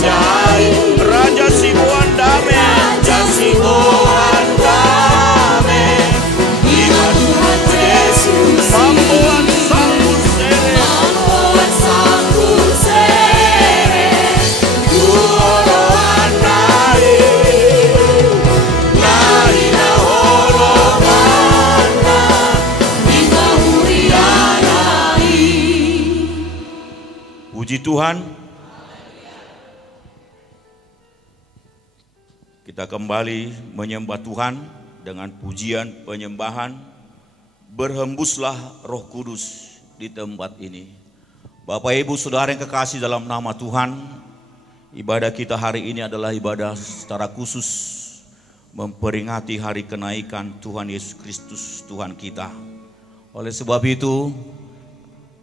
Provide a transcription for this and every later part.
ajaib, Raja Sibuan Damai, Raja Sibuan Damai, Ima Tuhan Yesus, Mampuan Sangku Sere, Mampuan Sangku Sere, Tuhan naik, Laina Horomana, Ima Hurianai. Puji Tuhan. Kita kembali menyembah Tuhan dengan pujian penyembahan. Berhembuslah Roh Kudus di tempat ini. Bapak Ibu Saudara yang kekasih dalam nama Tuhan, ibadah kita hari ini adalah ibadah secara khusus memperingati hari kenaikan Tuhan Yesus Kristus Tuhan kita. Oleh sebab itu,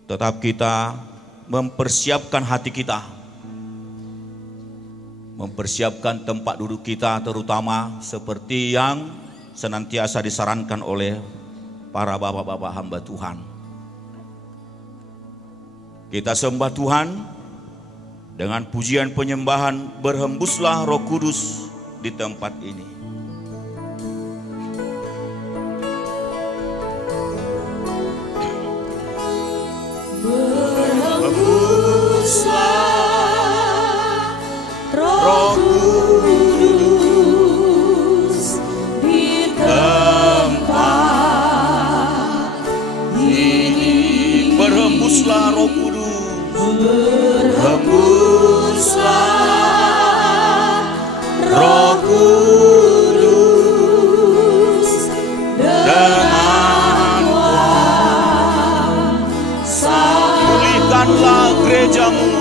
tetap kita mempersiapkan hati kita, mempersiapkan tempat duduk kita, terutama seperti yang senantiasa disarankan oleh para bapak-bapak hamba Tuhan. Kita sembah Tuhan dengan pujian penyembahan. Berhembuslah Roh Kudus di tempat ini. Roh Kudus di tempat ini. Berhembuslah Roh Kudus, berhembuslah Roh Kudus dengan kuasa. Pulihkanlah gerejamu,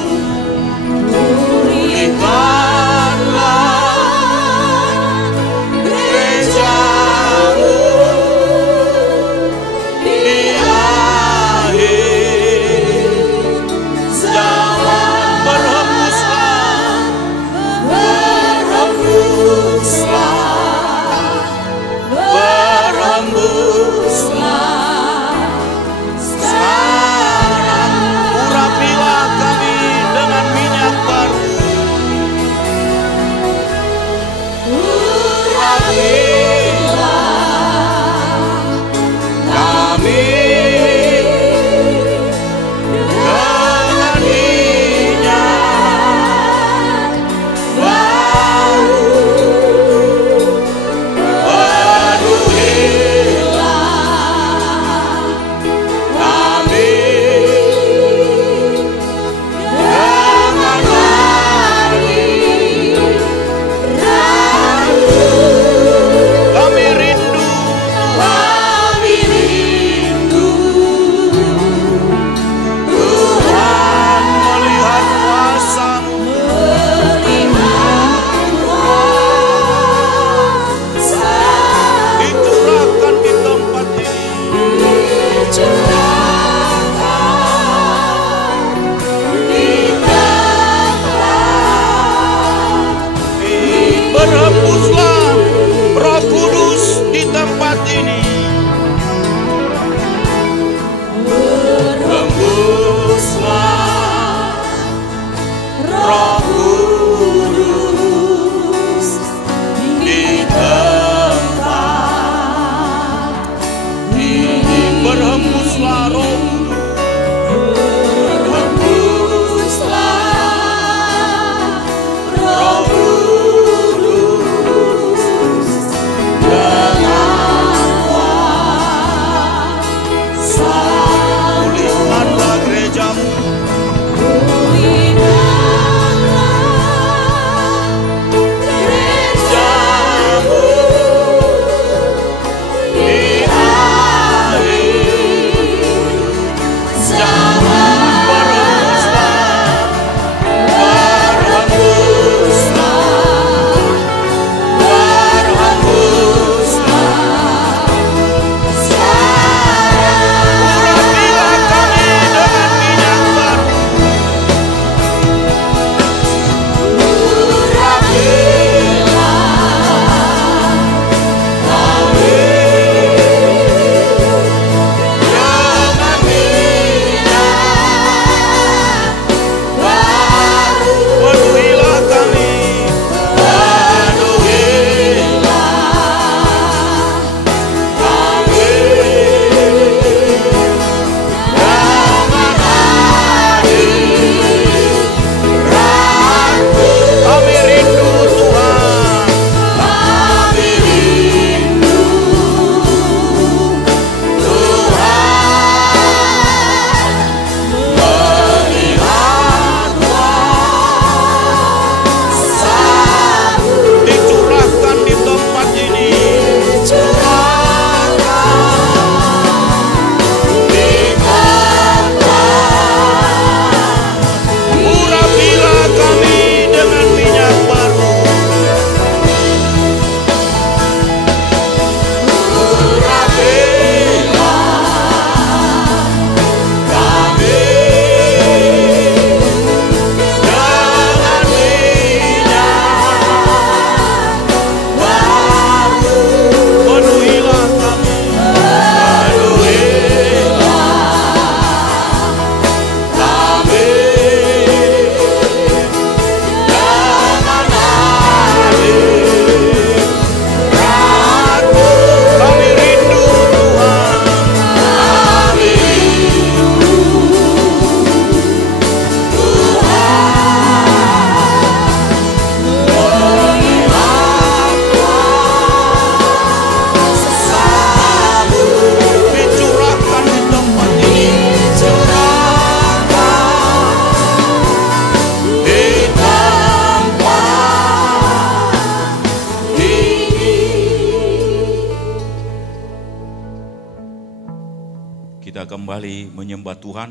kita kembali menyembah Tuhan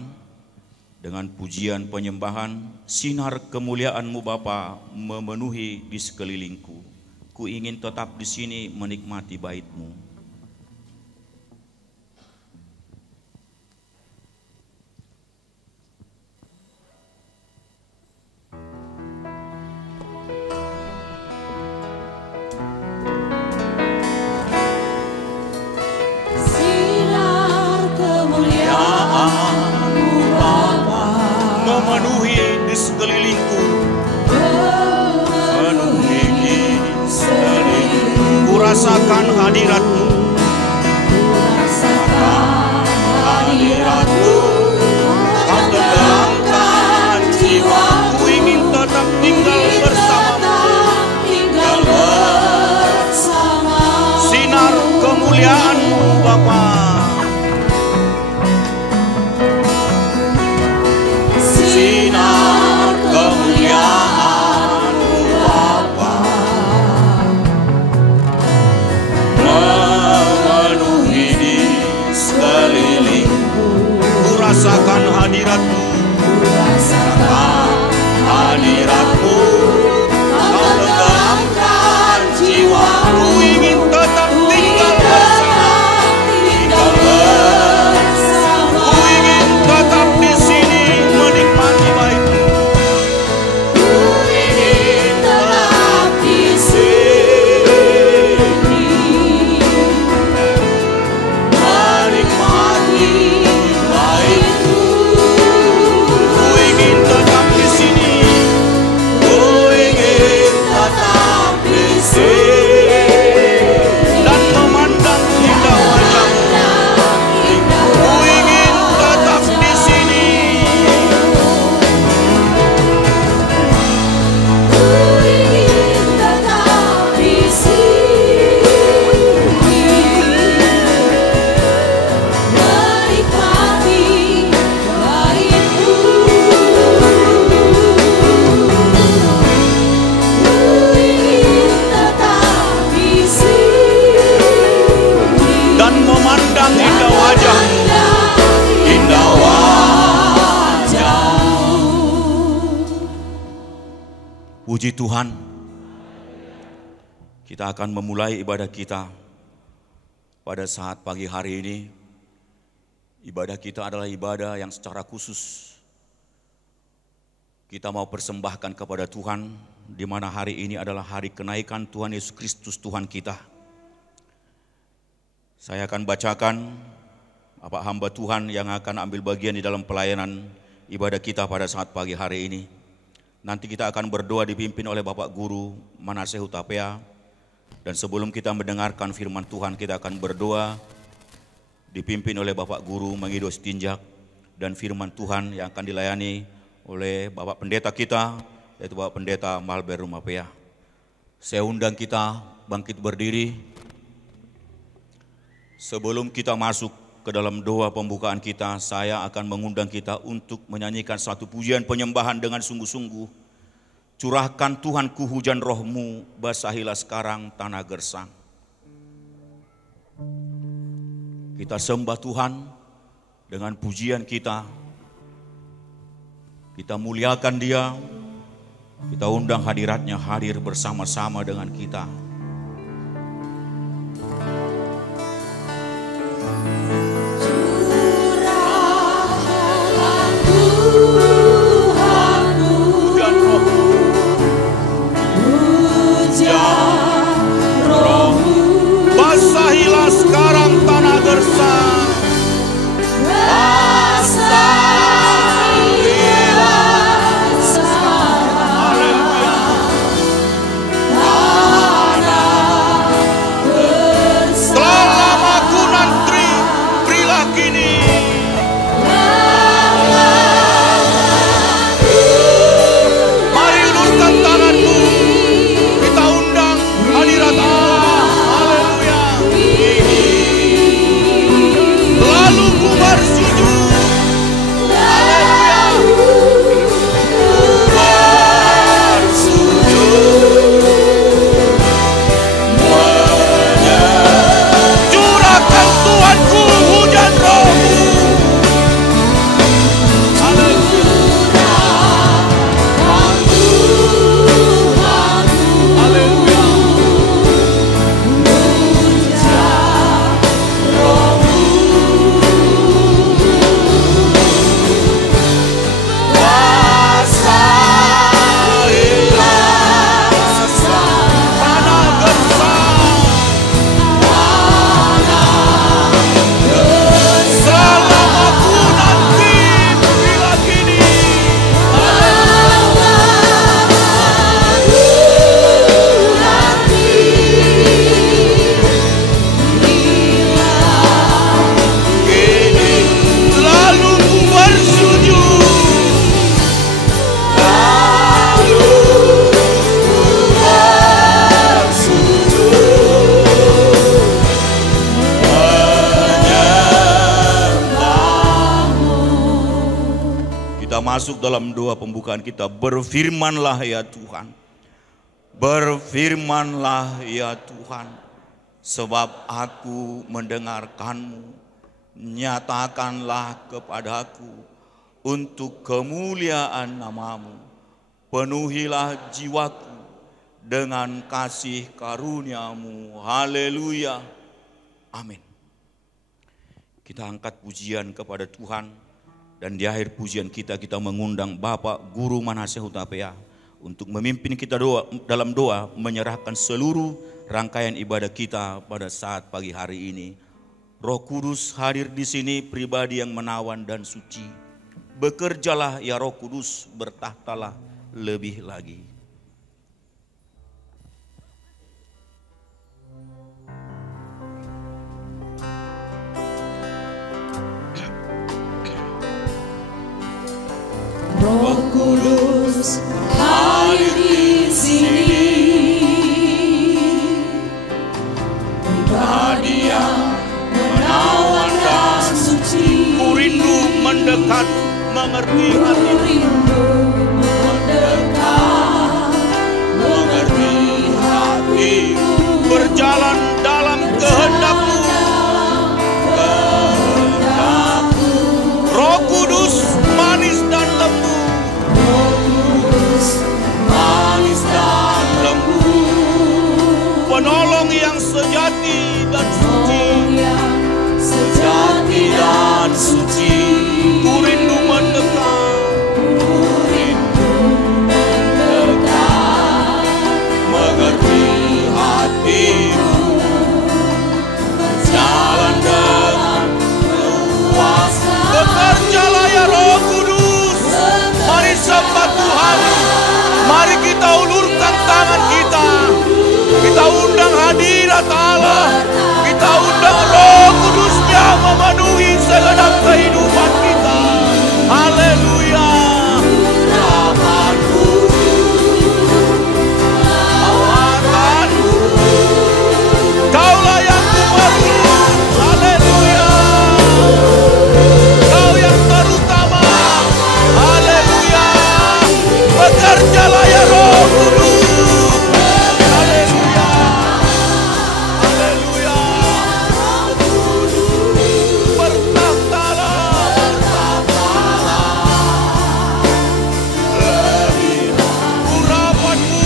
dengan pujian penyembahan. Sinar kemuliaan-Mu Bapa memenuhi di sekelilingku. Ku ingin tetap di sini menikmati bait-Mu. Memenuhi di sekelilingku, memenuhi di sekelilingku. Ku rasakan hadirat-Mu, hadirat-Mu. Kau tenggelamkan jiwaku, ingin tetap tinggal bersama-Mu, tinggal bersama. Sinar kemuliaan-Mu Bapa. Sinar kemuliaan-Mu Bapa memenuhi di sekelilingku. Ku rasakan hadirat-Mu, hadirat-Mu. Kau tenggelamkan jiwaku, ingin tetap tinggal bersama, tinggal bersama. Ku ingin tetap di sini menikmati bait-Mu. Ku ingin tetap di sini menikmati bait-Mu. Ku ingin tetap di sini. Ku ingin tetap di sini dan memandang indah wajah-Mu. Ku ingin tetap di sini. Dan memandang indah wajah-Mu, indah wajah-Mu. Puji Tuhan. Kita akan memulai ibadah kita pada saat pagi hari ini. Ibadah kita adalah ibadah yang secara khusus kita mau persembahkan kepada Tuhan, di mana hari ini adalah hari kenaikan Tuhan Yesus Kristus Tuhan kita. Saya akan bacakan Bapak hamba Tuhan yang akan ambil bagian di dalam pelayanan ibadah kita pada saat pagi hari ini. Nanti kita akan berdoa dipimpin oleh Bapak Guru Manaseh Hutapea. Dan sebelum kita mendengarkan firman Tuhan, kita akan berdoa dipimpin oleh Bapak Guru Mengido Setinjak. Dan firman Tuhan yang akan dilayani oleh Bapak Pendeta kita, yaitu Bapak Pendeta Malber Rumapea. Saya undang kita bangkit berdiri. Sebelum kita masuk ke dalam doa pembukaan kita, saya akan mengundang kita untuk menyanyikan satu pujian penyembahan dengan sungguh-sungguh. Curahkan Tuhanku hujan roh-Mu, basahilah sekarang tanah gersang. Kita sembah Tuhan dengan pujian kita. Kita muliakan Dia. Kita undang hadirat-Nya hadir bersama-sama dengan kita. Basahilah sekarang tanah gersang. Basahilah sekarang. Haleluya. masuk dalam doa pembukaan kita. Berfirmanlah ya Tuhan. Berfirmanlah ya Tuhan. Sebab aku mendengarkan-Mu. Nyatakanlah kepadaku untuk kemuliaan nama-Mu. Penuhilah jiwaku dengan kasih karunia-Mu. Haleluya. Amin. Kita angkat pujian kepada Tuhan. Dan di akhir pujian kita mengundang Bapak Guru Manase Hutapea untuk memimpin kita dalam doa menyerahkan seluruh rangkaian ibadah kita pada saat pagi hari ini. Roh Kudus hadir di sini, pribadi yang menawan dan suci. Bekerjalah ya Roh Kudus, bertahtalah lebih lagi. Roh Kudus hadir di sini, pribadi yang menawan dan suci. Ku rindu mendekat, mengerti hati. Rindu mendekat, mengerti hatiku. Berjalan dalam kehendak-Mu. Roh Kudus manis dan lembut. Penolong yang sejati dan suci. Sejati dan suci. Ku rindu mendekat. Mengerti hati-Mu. Jalan dengan kuasa. Bekerjalah ya Roh Kudus. Mari sembah Tuhan. Mari kita ulurkan tangan kita. Kita undang hadirat Allah. Kita undang Roh Kudus yang memenuhi segenap kehidupan kita. Haleluya. Kaulah yang kuperlu. Haleluya. Kau yang terutama. Haleluya. Bekerjalah ya Roh Kudus. Haleluya. Haleluya. Bertahtalah. Urapan-Mu.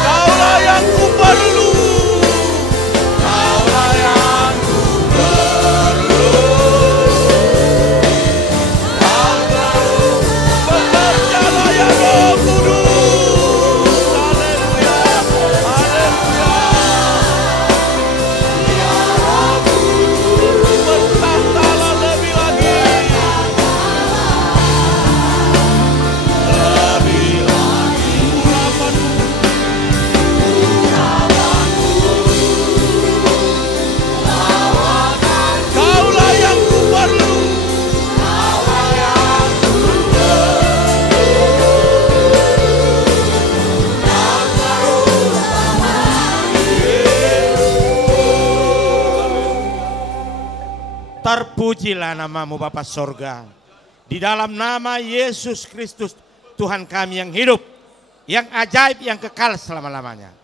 Kaulah yang kuperlu. Kaulah yang kuperlu. Bekerjalah ya Roh Kudus. Haleluya. Haleluya. Bertahtalah lebih lagi. Lebih lagi. Urapan-Mu. Kaulah yang kuperlu. Terpujilah nama-Mu Bapa Sorga. Di dalam nama Yesus Kristus Tuhan kami yang hidup, yang ajaib, yang kekal selama-lamanya.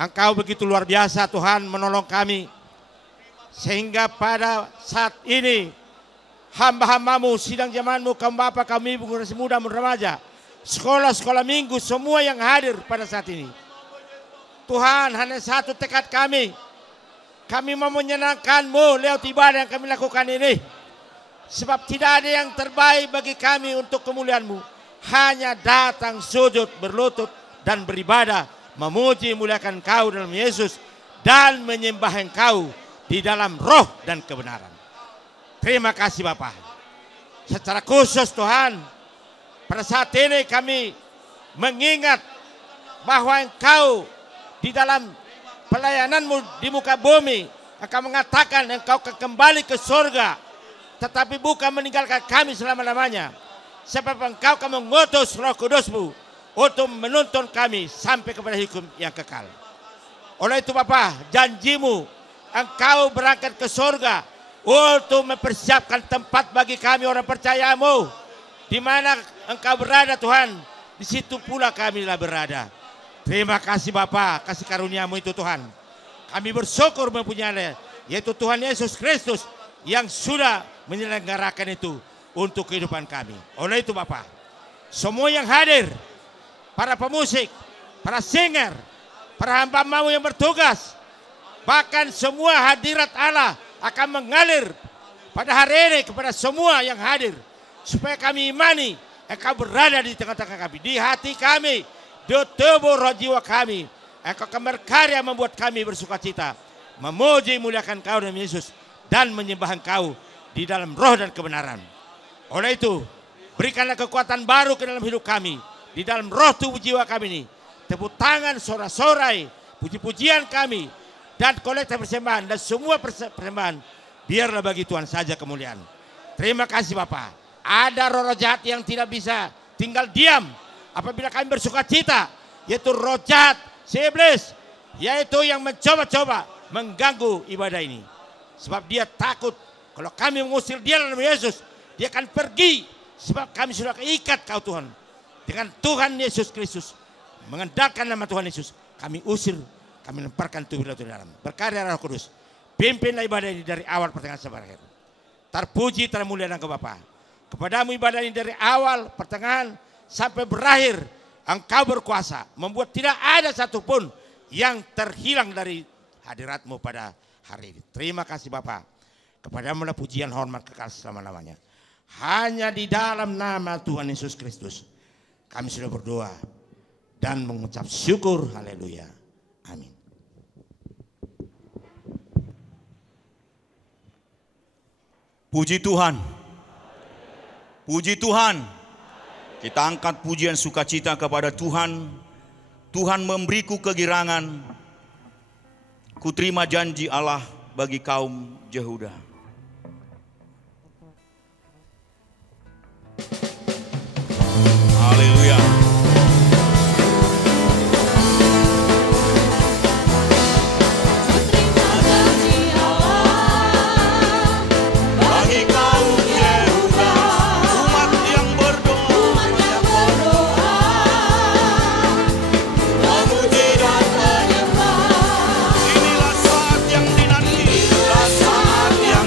Engkau begitu luar biasa Tuhan menolong kami. Sehingga pada saat ini hamba-hamba-Mu, sidang jemaat-Mu, kaum Bapa, kaum Ibu, generasi muda, remaja, sekolah-sekolah minggu, semua yang hadir pada saat ini. Tuhan, hanya satu tekad kami. Kami mau menyenangkan-Mu lewat ibadah yang kami lakukan ini. Sebab tidak ada yang terbaik bagi kami untuk kemuliaan-Mu. Hanya datang sujud, berlutut, dan beribadah. Memuji, muliakan Engkau dalam Yesus. Dan menyembah Engkau di dalam roh dan kebenaran. Terima kasih Bapa. Secara khusus Tuhan, pada saat ini kami mengingat bahwa Engkau di dalam pelayanan-Mu di muka bumi akan mengatakan Engkau kembali ke surga, tetapi bukan meninggalkan kami selama-lamanya. Sebab Engkau akan mengutus Roh Kudus-Mu untuk menuntun kami sampai kepada hukum yang kekal. Oleh itu Bapa, janji-Mu Engkau berangkat ke surga untuk mempersiapkan tempat bagi kami orang percayamu. Di mana Engkau berada Tuhan, di situ pula kami telah berada. Terima kasih Bapa, kasih karunia-Mu itu Tuhan. Kami bersyukur mempunyai yaitu Tuhan Yesus Kristus yang sudah menyelenggarakan itu untuk kehidupan kami. Oleh itu Bapa, semua yang hadir, para pemusik, para singer, para hamba-Mu yang bertugas, bahkan semua hadirat Allah akan mengalir pada hari ini kepada semua yang hadir. Supaya kami imani Engkau berada di tengah-tengah kami, di hati kami, di tubuh roh jiwa kami. Engkau akan berkarya membuat kami bersuka cita, memuji muliakan Kau dan Yesus, dan menyembah Engkau di dalam roh dan kebenaran. Oleh itu, berikanlah kekuatan baru ke dalam hidup kami, di dalam roh tubuh jiwa kami ini. Tepuk tangan, sorak-sorai, puji-pujian kami, dan kolektif persembahan, dan semua persembahan, biarlah bagi Tuhan saja kemuliaan. Terima kasih Bapa. Ada roh-roh jahat yang tidak bisa tinggal diam apabila kami bersuka cita, yaitu roh jahat, si iblis, yaitu yang mencoba-coba mengganggu ibadah ini. Sebab dia takut kalau kami mengusir dia dalam Yesus, dia akan pergi. Sebab kami sudah keikat Kau Tuhan dengan Tuhan Yesus Kristus. Mengendalikan nama Tuhan Yesus, kami usir, kami lemparkan tubuh itu dalam. Berkarya Roh Kudus, pimpinlah ibadah ini dari awal pertengahan sampai akhir. Terpuji, termulia Engkau Bapa. Kepadamu ibadah ini dari awal, pertengahan, sampai berakhir. Engkau berkuasa, membuat tidak ada satupun yang terhilang dari hadirat-Mu pada hari ini. Terima kasih Bapa. Kepadamu lah pujian hormat kekal selama-lamanya. Hanya di dalam nama Tuhan Yesus Kristus kami sudah berdoa dan mengucap syukur. Haleluya. Amin. Puji Tuhan. Puji Tuhan. Kita angkat pujian sukacita kepada Tuhan. Tuhan memberiku kegirangan. Kuterima janji Allah bagi kaum Yehuda. Haleluya. Inilah saat yang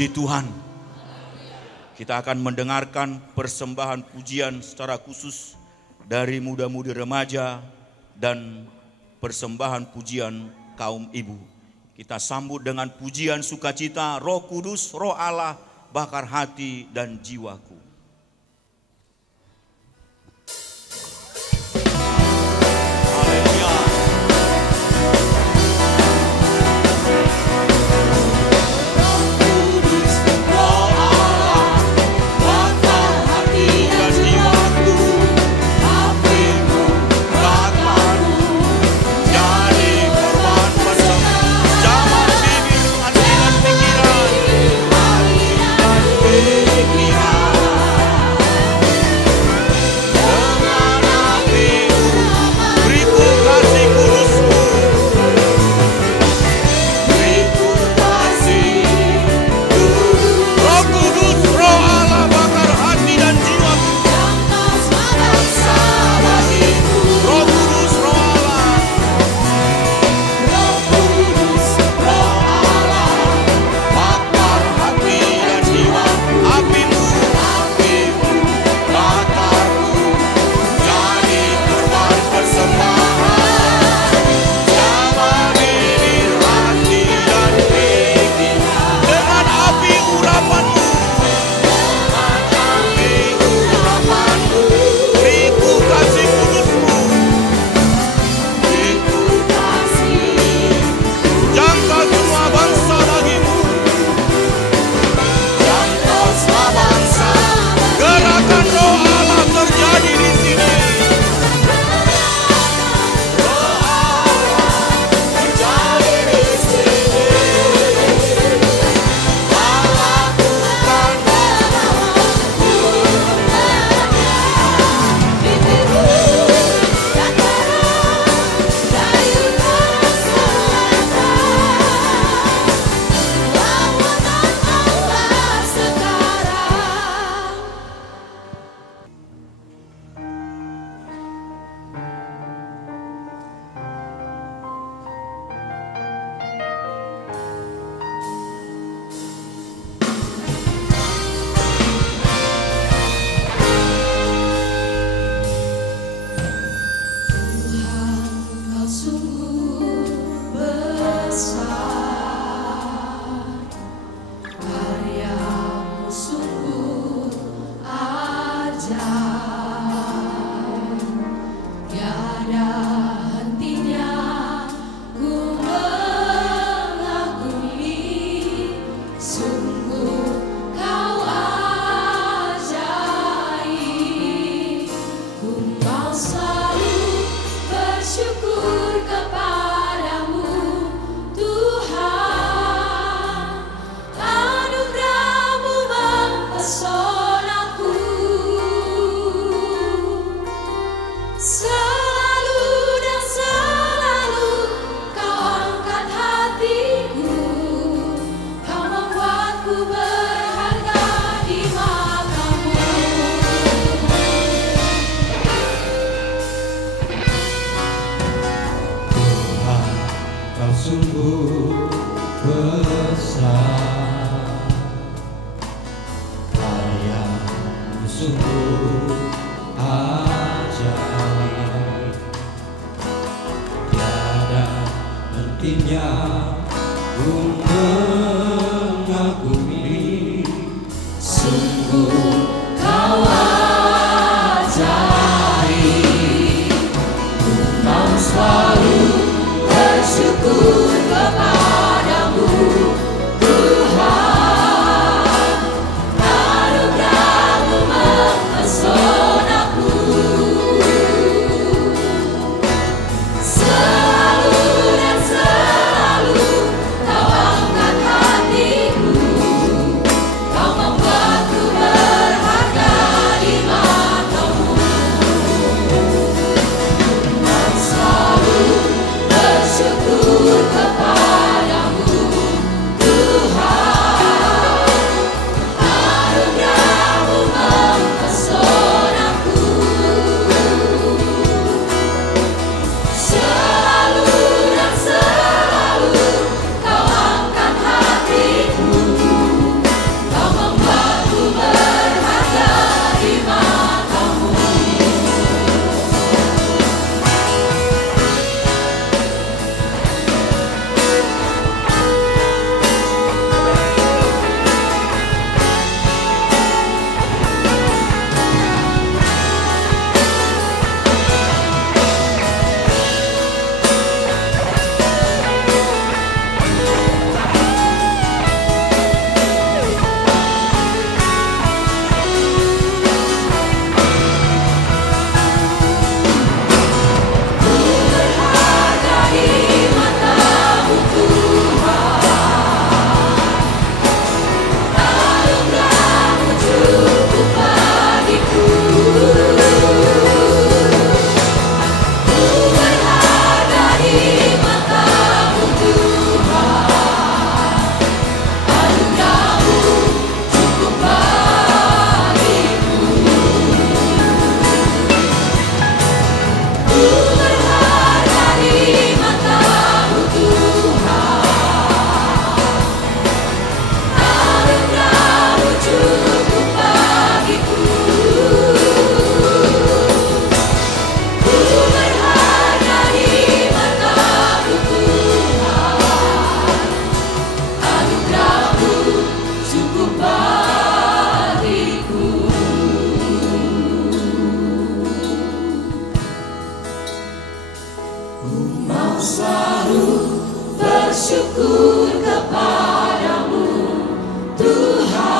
Puji Tuhan. Kita akan mendengarkan persembahan pujian secara khusus dari muda-mudi remaja dan persembahan pujian kaum ibu. Kita sambut dengan pujian sukacita, Roh Kudus, Roh Allah, bakar hati dan jiwaku. Pikiran bersyukur kepadamu Tuhan,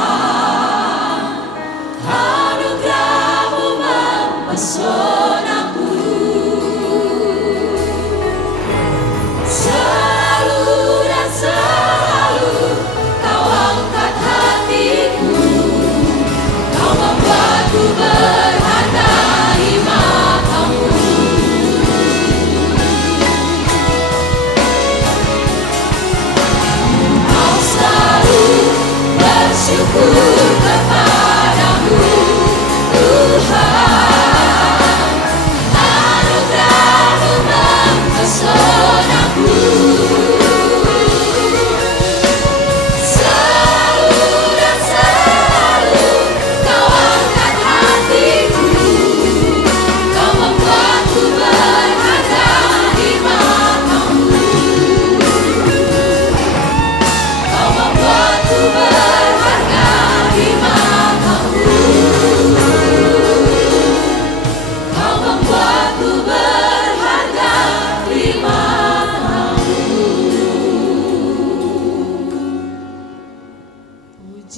anugerah-Mu mempesonaku. Selalu dan selalu Kau angkat hatiku, Kau membuatku berharga di mata-Mu. Kau selalu bersyukur kepadamu Tuhan, anugerah-Mu mempesonaku. Selalu dan selalu Kau angkat hatiku, Kau membuatku berharga di mata-Mu. Kau membuatku berharga di mata-Mu. Kau membuatku berharga di mata-Mu.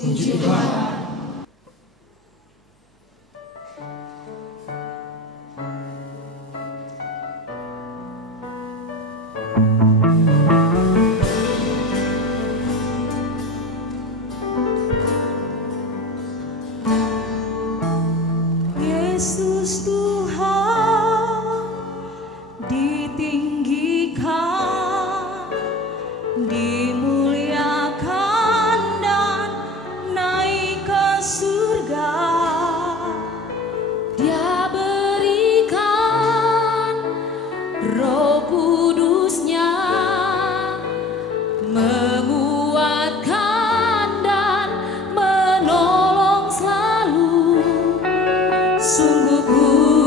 Puji Tuhan. Yesus Tuhan ditinggikan, dimuliakan dan naik ke surga. Dia berikan Roh Kudus-Nya, menguatkan dan menolong selalu. Sungguh ku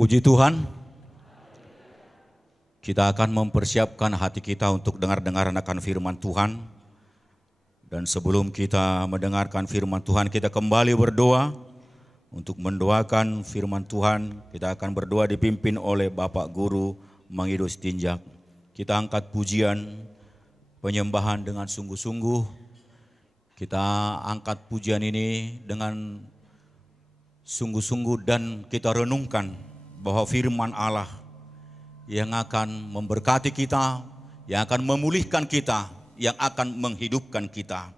Puji Tuhan, kita akan mempersiapkan hati kita untuk dengar-dengaran akan firman Tuhan. Dan sebelum kita mendengarkan firman Tuhan, kita kembali berdoa. Untuk mendoakan firman Tuhan, kita akan berdoa dipimpin oleh Bapak Guru Mangido Sitinjak. Kita angkat pujian, penyembahan dengan sungguh-sungguh. Kita angkat pujian ini dengan sungguh-sungguh dan kita renungkan bahwa firman Allah yang akan memberkati kita, yang akan memulihkan kita, yang akan menghidupkan kita.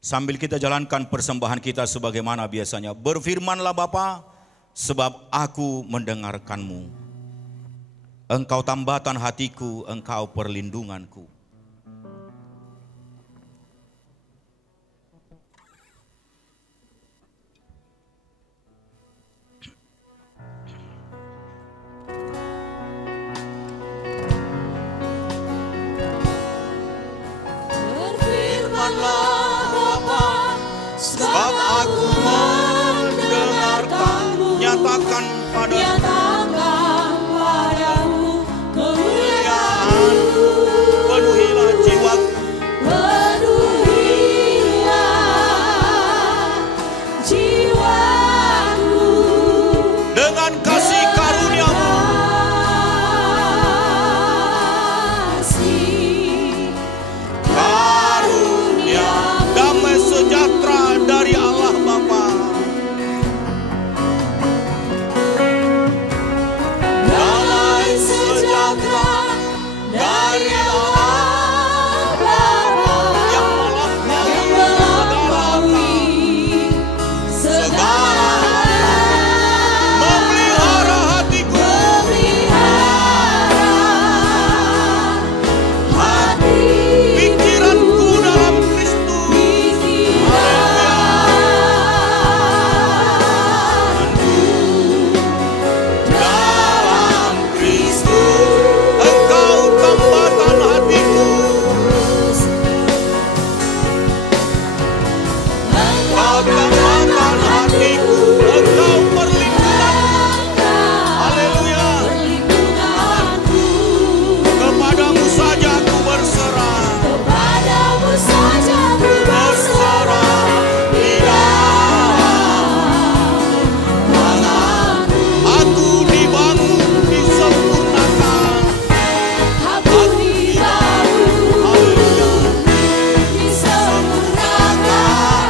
Sambil kita jalankan persembahan kita sebagaimana biasanya, berfirmanlah Bapa, sebab aku mendengarkanmu. Engkau tambatan hatiku, engkau perlindunganku. Sebab aku mendengarkanmu, Nyatakan padamu kemuliaan, penuhilah jiwaku dengan kasih karunia-Mu. Karunia damai sejahtera dari Allah Bapa. damai sejahtera dari Allah Bapa Yang melampaui segala memelihara hatiku pikiranku dalam Kristus. dalam Kristus. Engkau tambatan hatiku, Engkau tambatan hatiku, engkau perlindunganku. Haleluya. perlindunganku, Kepadamu saja aku berserah. kepadamu saja ku berserah. Di dalam tanganmu Aku dibangun, disempurnakan. aku dibangun, Haleluya. disempurnakan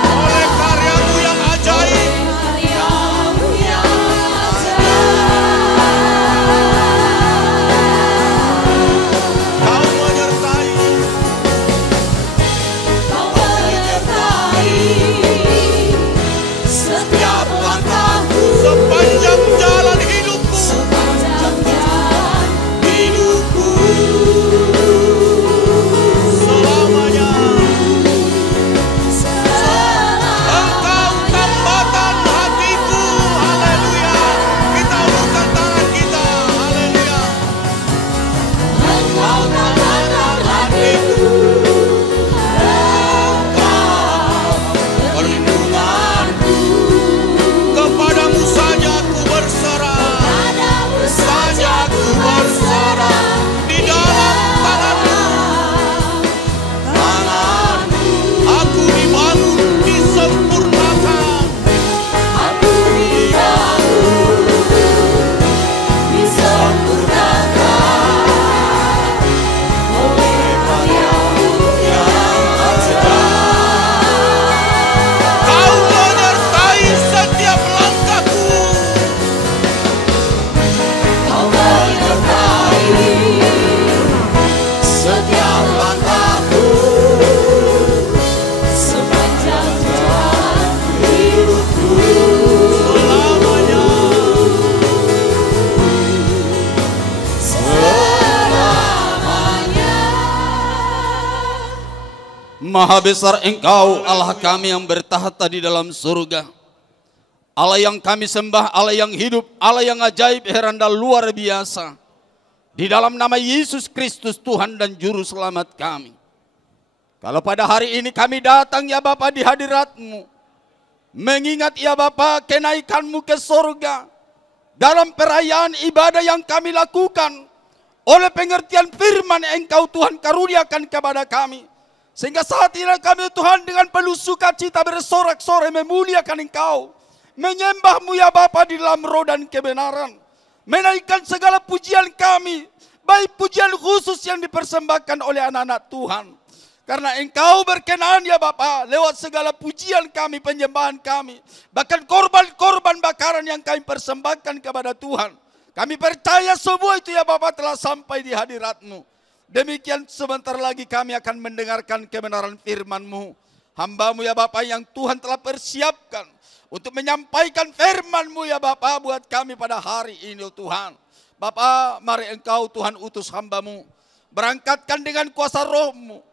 Oleh karya-Mu yang ajaib, karyamu yang ajaib. Kau menyertai Kau menyertai setiap langkahku, sepanjang jalan hidupku. sepanjang jalan hidupku. Selamanya Engkau tambatan hatiku. Haleluya. Kita ulurkan tangan kita. Haleluya. Engkau tambatan hatiku, Engkau perlindunganku. Kepadamu saja aku berserah. Padamu saja ku Berserah di dalam tangan-Mu. tanganmu, Aku dibangun, disempurnakan. aku dibangun, disempurnakan oleh karyamu yang ajaib. Kau menyertai setiap langkahku. Kau menyertai setiap langkahku, sepanjang jalan hidupku. Selamanya Selamanya. Maha besar Engkau, Allah kami yang bertahta di dalam surga. Allah yang kami sembah, Allah yang hidup, Allah yang ajaib, heran dan luar biasa. Di dalam nama Yesus Kristus Tuhan dan Juru Selamat kami. Kalau pada hari ini kami datang ya Bapa di hadirat-Mu, mengingat ya Bapa kenaikan-Mu ke surga, dalam perayaan ibadah yang kami lakukan, oleh pengertian firman Engkau Tuhan karuniakan kepada kami. Sehingga saat ini kami Tuhan dengan penuh sukacita bersorak-sorai memuliakan Engkau. Menyembah-Mu ya Bapa di dalam roh dan kebenaran. Menaikkan segala pujian kami, baik pujian khusus yang dipersembahkan oleh anak-anak Tuhan. Karena Engkau berkenan ya Bapa lewat segala pujian kami, penyembahan kami. Bahkan korban-korban bakaran yang kami persembahkan kepada Tuhan. Kami percaya semua itu ya Bapa telah sampai di hadirat-Mu. Demikian sebentar lagi kami akan mendengarkan kebenaran firman-Mu. Hamba-Mu ya Bapa yang Tuhan telah persiapkan untuk menyampaikan firman-Mu ya Bapa buat kami pada hari ini Tuhan. Bapa, mari Engkau Tuhan utus hamba-Mu. Berangkatkan dengan kuasa roh-Mu.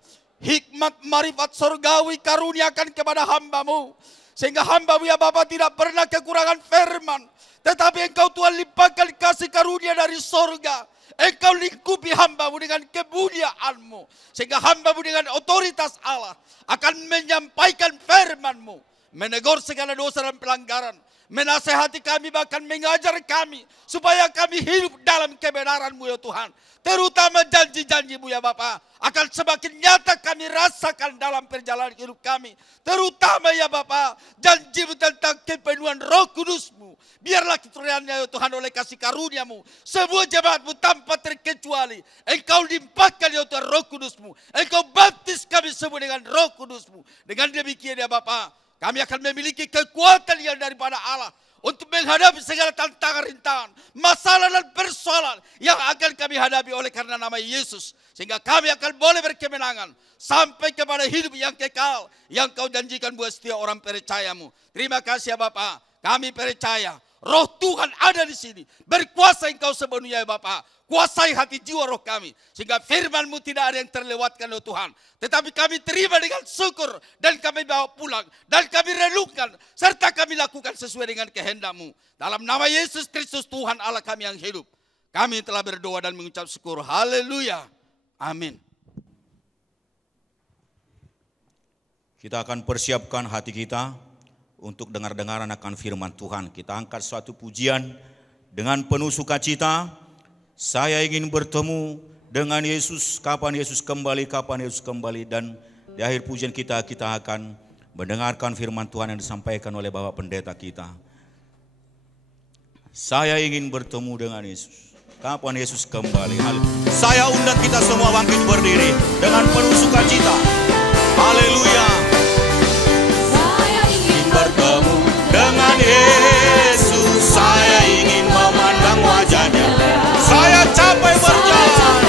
Hikmat marifat surgawi karuniakan kepada hamba-Mu. Sehingga hamba-Mu ya Bapa tidak pernah kekurangan firman. Tetapi Engkau Tuhan limpahkan kasih karunia dari surga. Engkau lingkupi hamba-Mu dengan kemuliaan-Mu. Sehingga hamba-Mu dengan otoritas Allah akan menyampaikan firman-Mu. Menegur segala dosa dan pelanggaran. Menasehati kami bahkan mengajar kami. Supaya kami hidup dalam kebenaran-Mu ya Tuhan. Terutama janji-janji-Mu ya Bapa. Akan semakin nyata kami rasakan dalam perjalanan hidup kami. Terutama ya Bapa. Janji-Mu tentang kepenuhan Roh Kudus-Mu. Biarlah keturunannya ya Tuhan oleh kasih karunia-Mu. Semua jemaat-Mu tanpa terkecuali. Engkau limpahkan ya Tuhan Roh Kudus-Mu. Engkau baptis kami semua dengan Roh Kudus-Mu. Dengan demikian ya Bapa. Kami akan memiliki kekuatan yang daripada Allah untuk menghadapi segala tantangan rintangan, masalah dan persoalan yang akan kami hadapi oleh karena nama Yesus. Sehingga kami akan boleh berkemenangan sampai kepada hidup yang kekal yang Kau janjikan buat setiap orang percaya-Mu. Terima kasih ya Bapa. Kami percaya Roh Tuhan ada di sini. Berkuasa Engkau sepenuhnya ya Bapa. Kuasai hati jiwa roh kami. Sehingga firman-Mu tidak ada yang terlewatkan ya Tuhan. Tetapi kami terima dengan syukur. Dan kami bawa pulang. Dan kami renungkan. Serta kami lakukan sesuai dengan kehendak-Mu. Dalam nama Yesus Kristus Tuhan Allah kami yang hidup. Kami telah berdoa dan mengucap syukur. Haleluya. Amin. Kita akan persiapkan hati kita untuk dengar-dengaran akan firman Tuhan. Kita angkat suatu pujian dengan penuh sukacita. Saya ingin bertemu dengan Yesus, kapan Yesus kembali, dan di akhir pujian kita akan mendengarkan firman Tuhan yang disampaikan oleh Bapak Pendeta kita. Saya ingin bertemu dengan Yesus, kapan Yesus kembali. Saya undang kita semua bangkit berdiri dengan penuh sukacita. Haleluya. Saya ingin bertemu dengan Yesus, saya ingin memandang wajahnya. Saya capek berjalan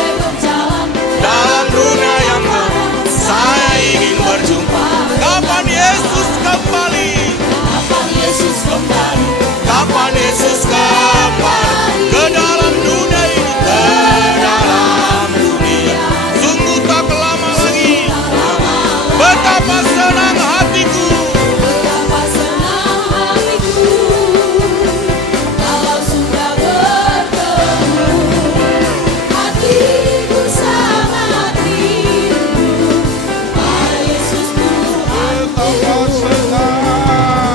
dalam dunia yang gelap. Saya ingin berjumpa. Kapan Yesus kembali? Kapan Yesus kembali? Kapan Yesus kembali ke dalam dunia ini? Ke dalam dunia. Sungguh tak lama lagi. Betapa senang hatiku. Betapa senang hatiku. Kalau sudah bertemu. Hatiku sangat rindu. Pada Yesus Tuhanku.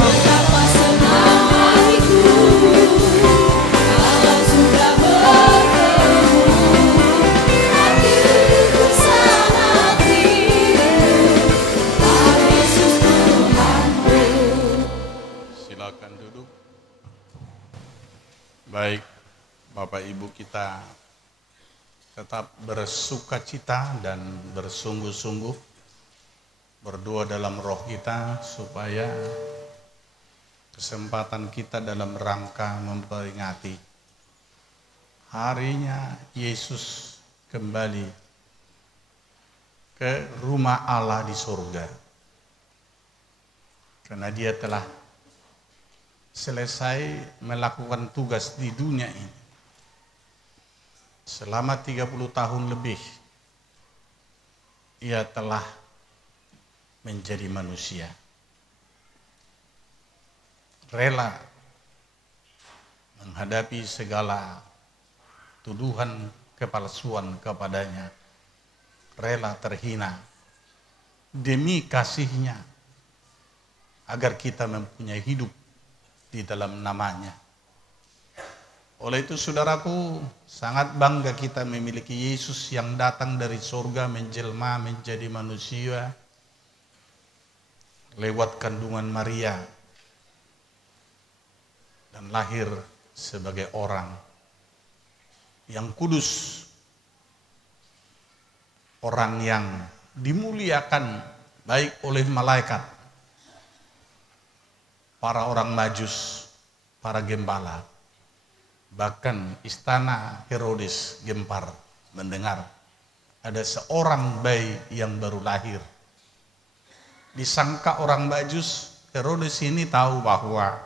Betapa senang hatiku. Kalau sudah bertemu. Hatiku sangat rindu. Pada Yesus Tuhanku. Silakan duduk. Baik, Bapak Ibu kita tetap bersukacita dan bersungguh-sungguh berdoa dalam roh kita supaya kesempatan kita dalam rangka memperingati harinya Yesus kembali ke rumah Allah di surga. Karena Dia telah selesai melakukan tugas di dunia ini. Selama 30 tahun lebih, Ia telah menjadi manusia. Rela menghadapi segala tuduhan kepalsuan kepadanya. Rela terhina demi kasih-Nya agar kita mempunyai hidup di dalam nama-Nya. Oleh itu saudaraku, sangat bangga kita memiliki Yesus yang datang dari surga menjelma menjadi manusia lewat kandungan Maria dan lahir sebagai orang yang kudus, orang yang dimuliakan baik oleh malaikat, para orang Majus, para gembala, bahkan istana Herodes gempar mendengar ada seorang bayi yang baru lahir. Disangka orang Majus, Herodes ini tahu bahwa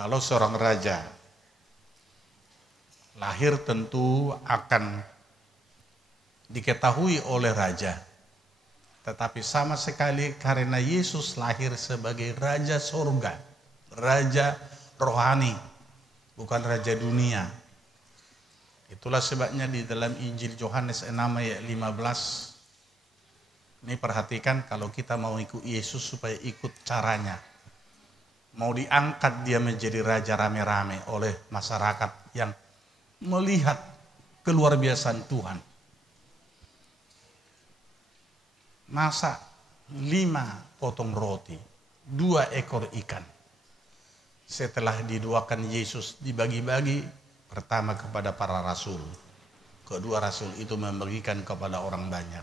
kalau seorang raja lahir tentu akan diketahui oleh raja. Tetapi sama sekali karena Yesus lahir sebagai Raja Surga, Raja Rohani, bukan Raja Dunia. Itulah sebabnya di dalam Injil Yohanes 6 ayat 15, ini perhatikan kalau kita mau ikut Yesus supaya ikut caranya. Mau diangkat dia menjadi Raja rame-rame oleh masyarakat yang melihat keluar biasaan Tuhan. Masak 5 potong roti, 2 ekor ikan. Setelah didoakan Yesus dibagi-bagi, pertama kepada para rasul, kedua rasul itu membagikan kepada orang banyak.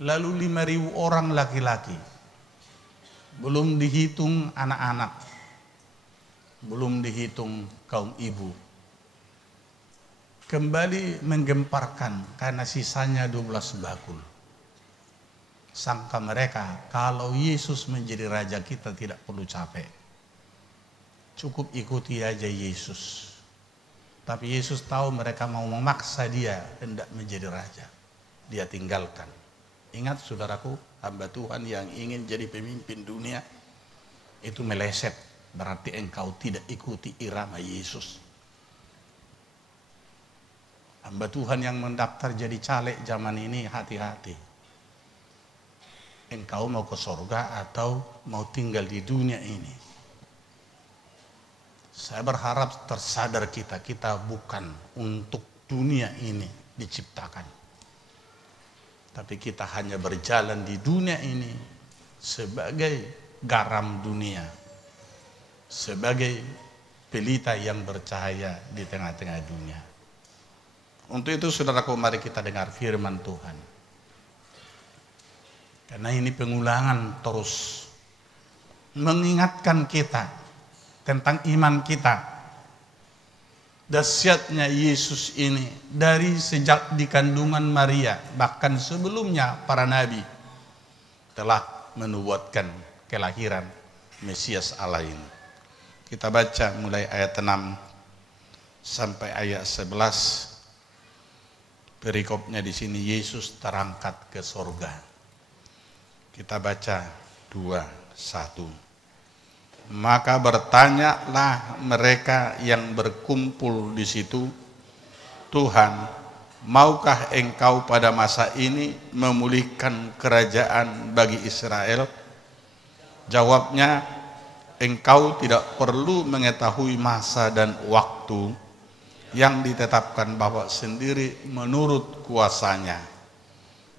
Lalu 5.000 orang laki-laki, belum dihitung anak-anak, belum dihitung kaum ibu. Kembali menggemparkan karena sisanya 12 bakul. Sangka mereka kalau Yesus menjadi raja kita tidak perlu capek. Cukup ikuti aja Yesus. Tapi Yesus tahu mereka mau memaksa dia hendak menjadi raja. Dia tinggalkan. Ingat saudaraku, hamba Tuhan yang ingin jadi pemimpin dunia itu meleset. Berarti engkau tidak ikuti irama Yesus. Hamba Tuhan yang mendaftar jadi caleg zaman ini hati-hati. Engkau mau ke surga atau mau tinggal di dunia ini. Saya berharap tersadar kita bukan untuk dunia ini diciptakan. Tapi kita hanya berjalan di dunia ini sebagai garam dunia. Sebagai pelita yang bercahaya di tengah-tengah dunia. Untuk itu saudaraku, mari kita dengar firman Tuhan. Karena ini pengulangan terus mengingatkan kita tentang iman kita. Dahsyatnya Yesus ini dari sejak di kandungan Maria, bahkan sebelumnya para nabi telah menubuatkan kelahiran Mesias Allah ini. Kita baca mulai ayat 6 sampai ayat 11. Perikopnya di sini, Yesus terangkat ke surga. Kita baca 2:1. Maka bertanyalah mereka yang berkumpul di situ, Tuhan, maukah engkau pada masa ini memulihkan kerajaan bagi Israel? Jawabnya, engkau tidak perlu mengetahui masa dan waktu yang ditetapkan Bapa sendiri menurut kuasanya.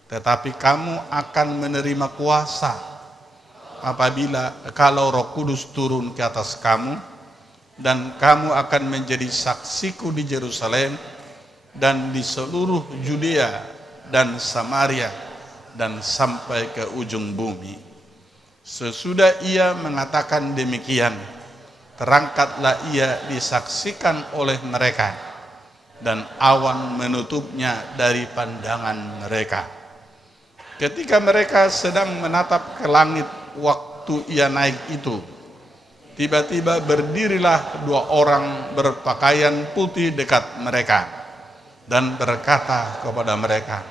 Tetapi kamu akan menerima kuasa kalau Roh Kudus turun ke atas kamu, dan kamu akan menjadi saksiku di Yerusalem dan di seluruh Judea dan Samaria dan sampai ke ujung bumi. Sesudah ia mengatakan demikian, terangkatlah ia disaksikan oleh mereka, dan awan menutupnya dari pandangan mereka. Ketika mereka sedang menatap ke langit waktu ia naik itu, tiba-tiba berdirilah 2 orang berpakaian putih dekat mereka dan berkata kepada mereka,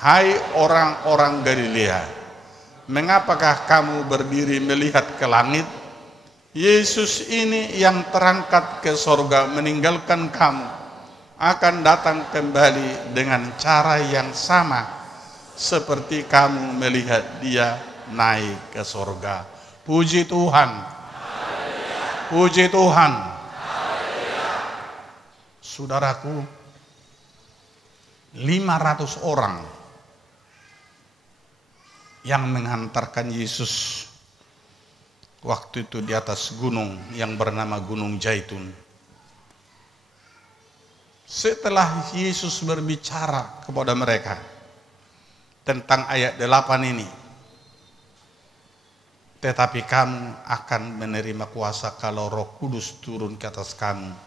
"Hai orang-orang Galilea, mengapakah kamu berdiri melihat ke langit? Yesus ini yang terangkat ke surga meninggalkan kamu akan datang kembali dengan cara yang sama seperti kamu melihat dia naik ke surga." Puji Tuhan. Puji Tuhan. Saudaraku, 500 orang yang menghantarkan Yesus waktu itu di atas gunung yang bernama Gunung Zaitun. Setelah Yesus berbicara kepada mereka tentang ayat 8 ini, tetapi kamu akan menerima kuasa kalau Roh Kudus turun ke atas kamu,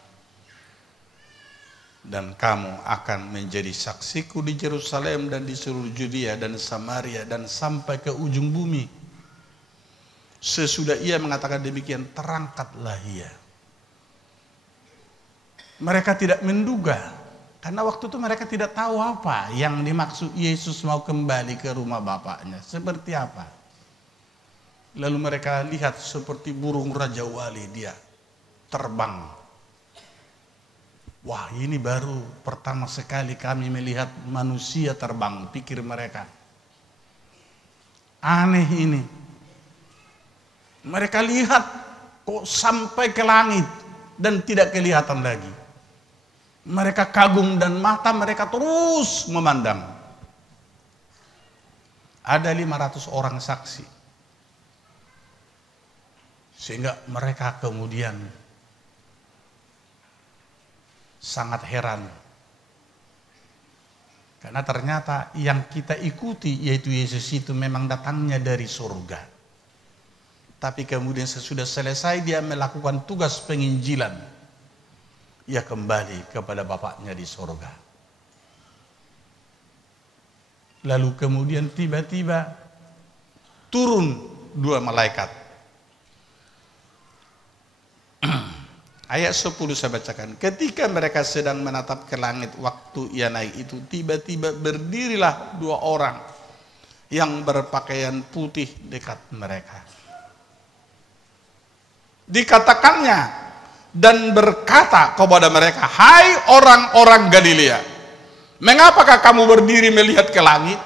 dan kamu akan menjadi saksiku di Yerusalem dan di seluruh Judea dan Samaria dan sampai ke ujung bumi. Sesudah ia mengatakan demikian, terangkatlah ia. Mereka tidak menduga, karena waktu itu mereka tidak tahu apa yang dimaksud Yesus mau kembali ke rumah Bapaknya, seperti apa. Lalu mereka lihat seperti burung Raja Wali, dia terbang. Wah, ini baru pertama sekali kami melihat manusia terbang, pikir mereka. Aneh ini. Mereka lihat kok sampai ke langit dan tidak kelihatan lagi. Mereka kagum dan mata mereka terus memandang. Ada 500 orang saksi. Sehingga mereka kemudian sangat heran. Karena ternyata yang kita ikuti yaitu Yesus itu memang datangnya dari surga. Tapi kemudian sesudah selesai dia melakukan tugas penginjilan. Ia kembali kepada Bapaknya di surga. Lalu kemudian tiba-tiba turun 2 malaikat. Ayat 10 saya bacakan. Ketika mereka sedang menatap ke langit waktu ia naik itu, tiba-tiba berdirilah 2 orang yang berpakaian putih dekat mereka. Dikatakannya dan berkata kepada mereka, hai orang-orang Galilea, mengapakah kamu berdiri melihat ke langit?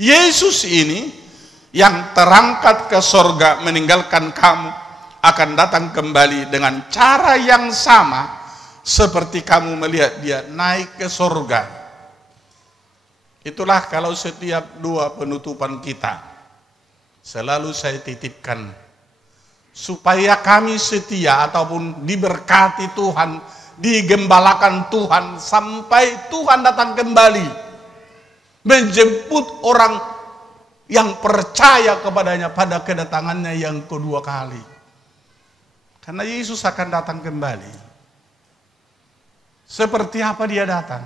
Yesus ini yang terangkat ke sorga meninggalkan kamu akan datang kembali dengan cara yang sama seperti kamu melihat dia naik ke surga. Itulah kalau setiap 2 penutupan kita selalu saya titipkan supaya kami setia ataupun diberkati Tuhan, digembalakan Tuhan sampai Tuhan datang kembali menjemput orang yang percaya kepadanya pada kedatangannya yang kedua kali. Karena Yesus akan datang kembali. Seperti apa dia datang?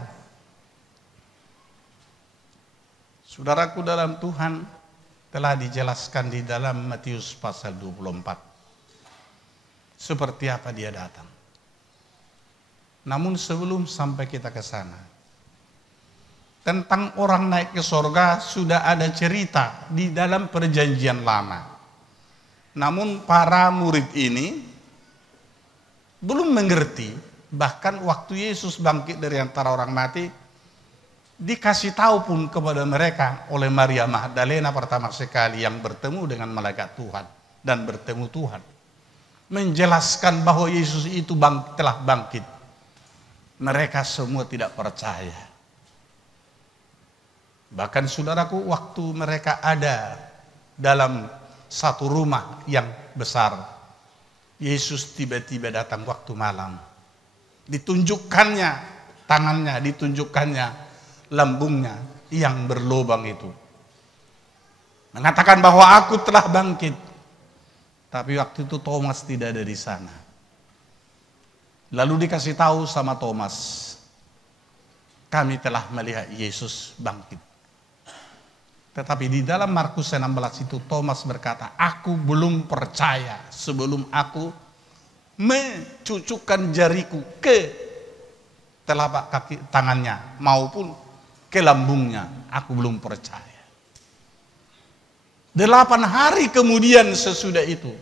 Saudaraku dalam Tuhan telah dijelaskan di dalam Matius pasal 24. Seperti apa dia datang. Namun sebelum sampai kita ke sana, tentang orang naik ke surga sudah ada cerita di dalam Perjanjian Lama. Namun para murid ini belum mengerti, bahkan waktu Yesus bangkit dari antara orang mati, dikasih tahu pun kepada mereka oleh Maria Magdalena pertama sekali yang bertemu dengan malaikat Tuhan dan bertemu Tuhan, menjelaskan bahwa Yesus itu telah bangkit. Mereka semua tidak percaya. Bahkan saudaraku, waktu mereka ada dalam satu rumah yang besar, Yesus tiba-tiba datang waktu malam. Ditunjukkannya tangannya, ditunjukkannya lambungnya yang berlubang itu. Mengatakan bahwa aku telah bangkit. Tapi waktu itu Thomas tidak ada di sana. Lalu dikasih tahu sama Thomas, kami telah melihat Yesus bangkit. Tetapi di dalam Markus 16 itu Thomas berkata, aku belum percaya sebelum aku mencucukkan jariku ke telapak kaki tangannya maupun ke lambungnya. Aku belum percaya. 8 hari kemudian sesudah itu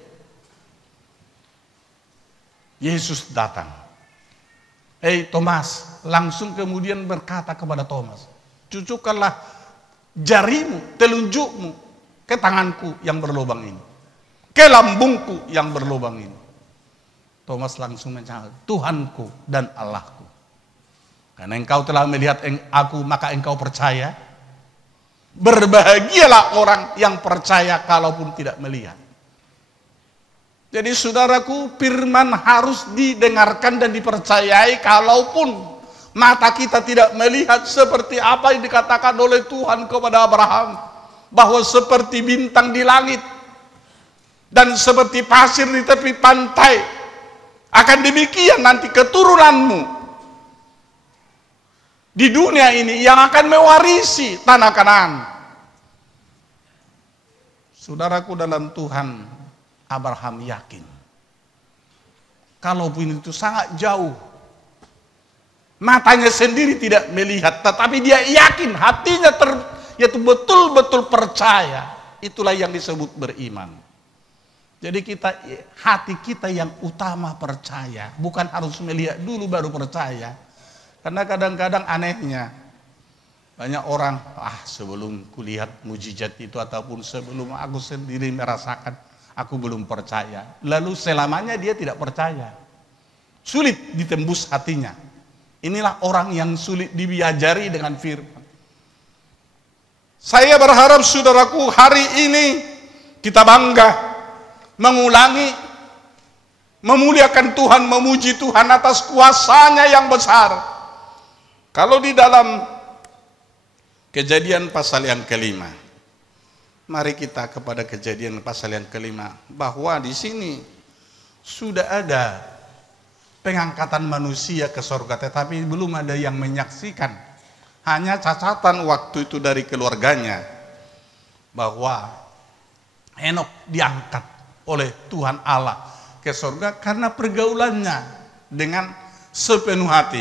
Yesus datang. Thomas langsung kemudian berkata kepada Thomas, cucukkanlah jarimu, telunjukmu ke tanganku yang berlubang ini, ke lambungku yang berlubang ini. Thomas langsung menjawab, Tuhanku dan Allahku. Karena engkau telah melihat aku, maka engkau percaya. Berbahagialah orang yang percaya kalaupun tidak melihat. Jadi saudaraku, firman harus didengarkan dan dipercayai kalaupun mata kita tidak melihat, seperti apa yang dikatakan oleh Tuhan kepada Abraham, bahwa seperti bintang di langit dan seperti pasir di tepi pantai, akan demikian nanti keturunanmu di dunia ini yang akan mewarisi tanah Kanaan. Saudaraku dalam Tuhan, Abraham yakin, kalaupun itu sangat jauh, matanya sendiri tidak melihat, tetapi dia yakin, hatinya yaitu betul-betul percaya. Itulah yang disebut beriman. Jadi hati kita yang utama percaya, bukan harus melihat dulu baru percaya. Karena kadang-kadang anehnya, banyak orang, sebelum kulihat mujizat itu ataupun sebelum aku sendiri merasakan, aku belum percaya. Lalu selamanya dia tidak percaya. Sulit ditembus hatinya. Inilah orang yang sulit diajari dengan firman. Saya berharap saudaraku, hari ini kita bangga mengulangi, memuliakan Tuhan, memuji Tuhan atas kuasa-Nya yang besar. Kalau di dalam Kejadian pasal yang kelima, mari kita kepada Kejadian pasal yang kelima, bahwa di sini sudah ada pengangkatan manusia ke surga, tetapi belum ada yang menyaksikan. Hanya catatan waktu itu dari keluarganya, bahwa Henokh diangkat oleh Tuhan Allah ke surga karena pergaulannya dengan sepenuh hati.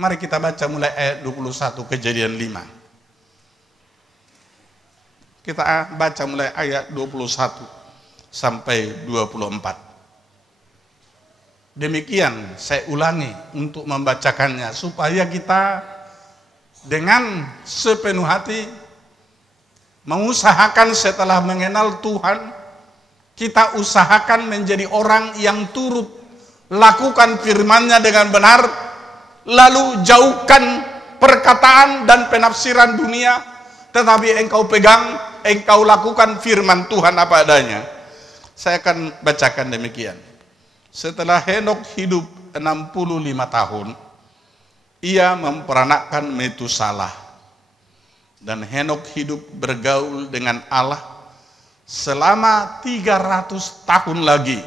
Mari kita baca mulai ayat 21 Kejadian 5. Kita baca mulai ayat 21 sampai 24. Demikian saya ulangi untuk membacakannya supaya kita dengan sepenuh hati mengusahakan setelah mengenal Tuhan, kita usahakan menjadi orang yang turut lakukan firman-Nya dengan benar, lalu jauhkan perkataan dan penafsiran dunia, tetapi engkau pegang, engkau lakukan firman Tuhan apa adanya. Saya akan bacakan demikian. Setelah Henokh hidup 65 tahun, ia memperanakkan Metusalah. Dan Henokh hidup bergaul dengan Allah selama 300 tahun lagi.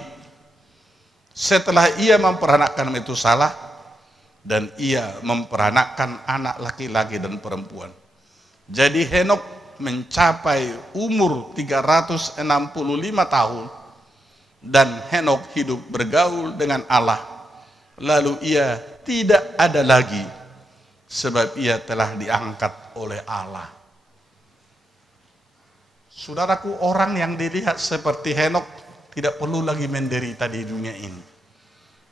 Setelah ia memperanakkan Metusalah, dan ia memperanakkan anak laki-laki dan perempuan. Jadi Henokh mencapai umur 365 tahun, dan Henokh hidup bergaul dengan Allah. Lalu ia tidak ada lagi, sebab ia telah diangkat oleh Allah. Saudaraku, orang yang dilihat seperti Henokh tidak perlu lagi menderita di dunia ini.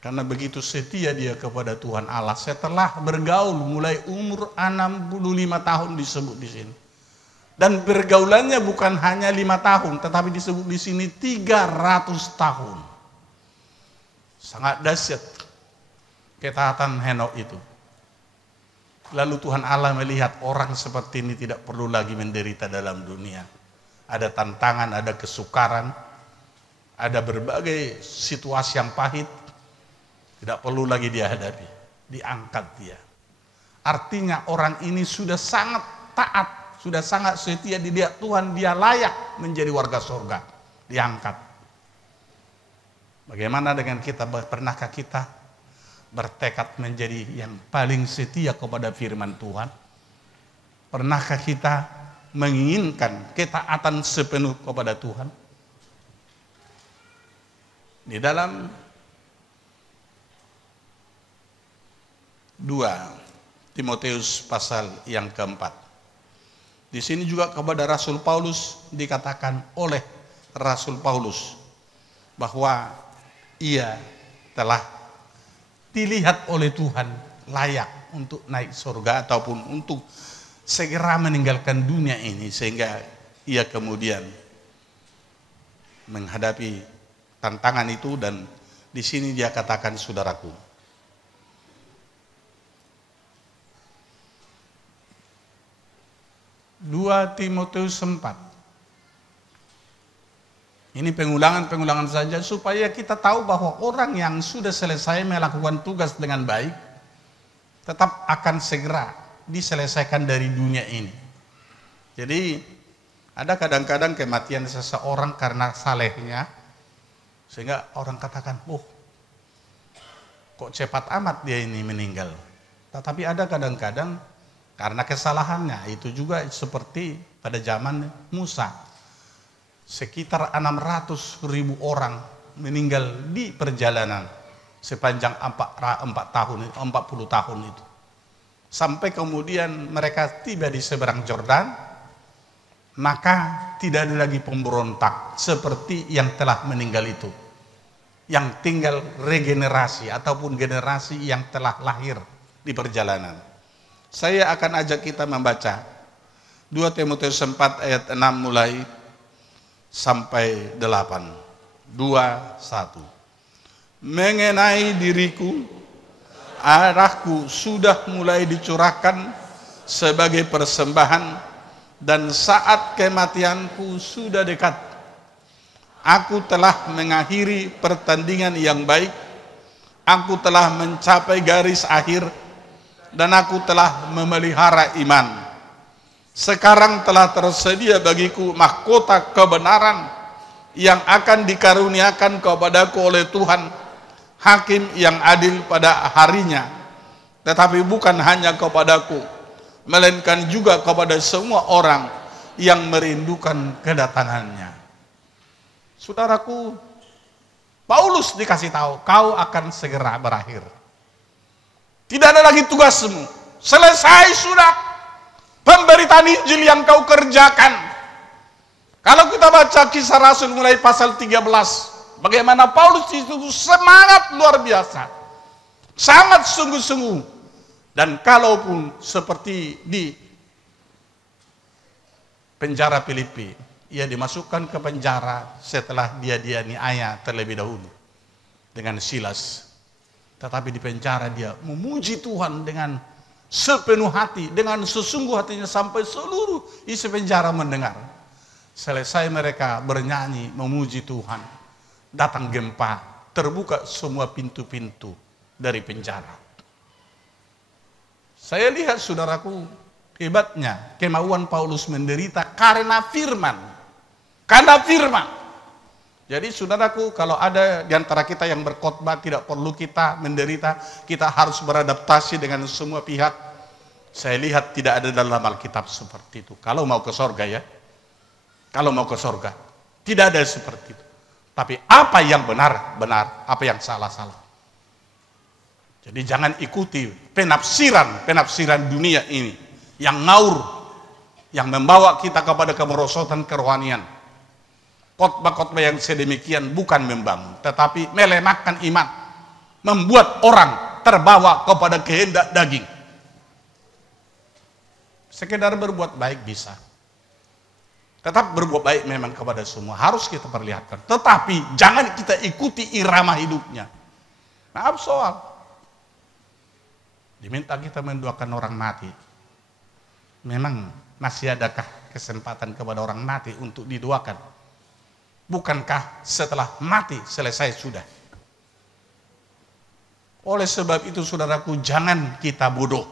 Karena begitu setia dia kepada Tuhan Allah setelah bergaul mulai umur 65 tahun disebut di sini. Dan pergaulannya bukan hanya 5 tahun, tetapi disebut di sini 300 tahun. Sangat dahsyat ketaatan Henokh itu. Lalu Tuhan Allah melihat orang seperti ini tidak perlu lagi menderita dalam dunia. Ada tantangan, ada kesukaran, ada berbagai situasi yang pahit. Tidak perlu lagi dia hadapi, diangkat dia. Artinya orang ini sudah sangat taat, sudah sangat setia dilihat Tuhan, dia layak menjadi warga surga, diangkat. Bagaimana dengan kita? Pernahkah kita bertekad menjadi yang paling setia kepada firman Tuhan? Pernahkah kita menginginkan ketaatan sepenuh kepada Tuhan? Di dalam 2 Timotius pasal yang keempat. Di sini juga kepada Rasul Paulus dikatakan oleh Rasul Paulus bahwa ia telah dilihat oleh Tuhan layak untuk naik surga ataupun untuk segera meninggalkan dunia ini, sehingga ia kemudian menghadapi tantangan itu. Dan di sini dia katakan, saudaraku, 2 Timotius 4. Ini pengulangan-pengulangan saja supaya kita tahu bahwa orang yang sudah selesai melakukan tugas dengan baik tetap akan segera diselesaikan dari dunia ini. Jadi ada kadang-kadang kematian seseorang karena salehnya sehingga orang katakan, "Oh, kok cepat amat dia ini meninggal." Tetapi ada kadang-kadang karena kesalahannya. Itu juga seperti pada zaman Musa. Sekitar 600.000 orang meninggal di perjalanan sepanjang 40 tahun itu. Sampai kemudian mereka tiba di seberang Yordan, maka tidak ada lagi pemberontak seperti yang telah meninggal itu. Yang tinggal regenerasi ataupun generasi yang telah lahir di perjalanan. Saya akan ajak kita membaca 2 Timotius 4 ayat 6 mulai sampai 8. 2:1. Mengenai diriku, arahku sudah mulai dicurahkan sebagai persembahan dan saat kematianku sudah dekat. Aku telah mengakhiri pertandingan yang baik, aku telah mencapai garis akhir, dan aku telah memelihara iman. Sekarang telah tersedia bagiku mahkota kebenaran yang akan dikaruniakan kepadaku oleh Tuhan, hakim yang adil pada harinya. Tetapi bukan hanya kepadaku, melainkan juga kepada semua orang yang merindukan kedatangannya. Saudaraku, Paulus dikasih tahu, kau akan segera berakhir. Tidak ada lagi tugasmu. Selesai sudah. Pemberitaan Injil yang kau kerjakan. Kalau kita baca Kisah Rasul mulai pasal 13, bagaimana Paulus itu semangat luar biasa. Sangat sungguh-sungguh. Dan kalaupun seperti di penjara Filipi, ia dimasukkan ke penjara setelah dia dianiaya terlebih dahulu dengan Silas. Tetapi di penjara dia memuji Tuhan dengan sepenuh hati, dengan sesungguh hatinya sampai seluruh isi penjara mendengar. Selesai mereka bernyanyi memuji Tuhan, datang gempa, terbuka semua pintu-pintu dari penjara. Saya lihat saudaraku, hebatnya kemauan Paulus menderita karena firman. Karena firman. Jadi saudaraku, kalau ada di antara kita yang berkhotbah, tidak perlu kita menderita, kita harus beradaptasi dengan semua pihak. Saya lihat tidak ada dalam Alkitab seperti itu. Kalau mau ke sorga ya, kalau mau ke sorga, tidak ada seperti itu. Tapi apa yang benar, benar, apa yang salah, salah. Jadi jangan ikuti penafsiran dunia ini yang ngaur, yang membawa kita kepada kemerosotan kerohanian. Khotbah-khotbah yang sedemikian bukan membangun, tetapi melemahkan iman, membuat orang terbawa kepada kehendak daging. Sekedar berbuat baik bisa, tetap berbuat baik memang kepada semua harus kita perlihatkan, tetapi jangan kita ikuti irama hidupnya. Maaf soal diminta kita mendoakan orang mati, memang masih adakah kesempatan kepada orang mati untuk didoakan? Bukankah setelah mati selesai sudah? Oleh sebab itu saudaraku, jangan kita bodoh,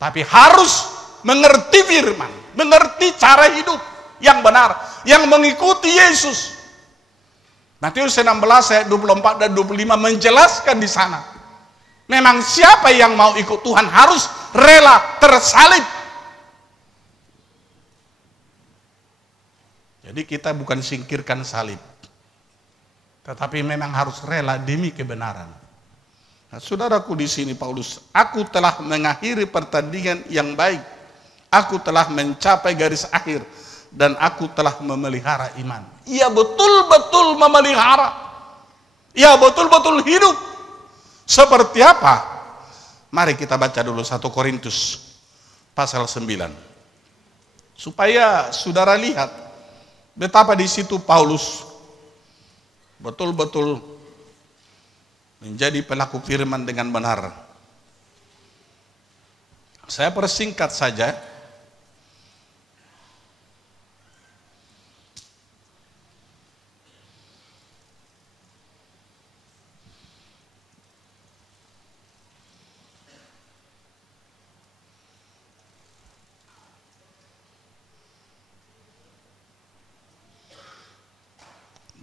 tapi harus mengerti firman, mengerti cara hidup yang benar, yang mengikuti Yesus. Matius 16 ayat 24 dan 25 menjelaskan di sana. Memang siapa yang mau ikut Tuhan harus rela tersalib. Jadi kita bukan singkirkan salib, tetapi memang harus rela demi kebenaran. Nah, saudaraku di sini Paulus, aku telah mengakhiri pertandingan yang baik, aku telah mencapai garis akhir, dan aku telah memelihara iman. Ia betul-betul memelihara, ia betul-betul hidup. Seperti apa? Mari kita baca dulu 1 Korintus pasal 9, supaya saudara lihat betapa di situ Paulus betul-betul menjadi pelaku firman dengan benar. Saya persingkat saja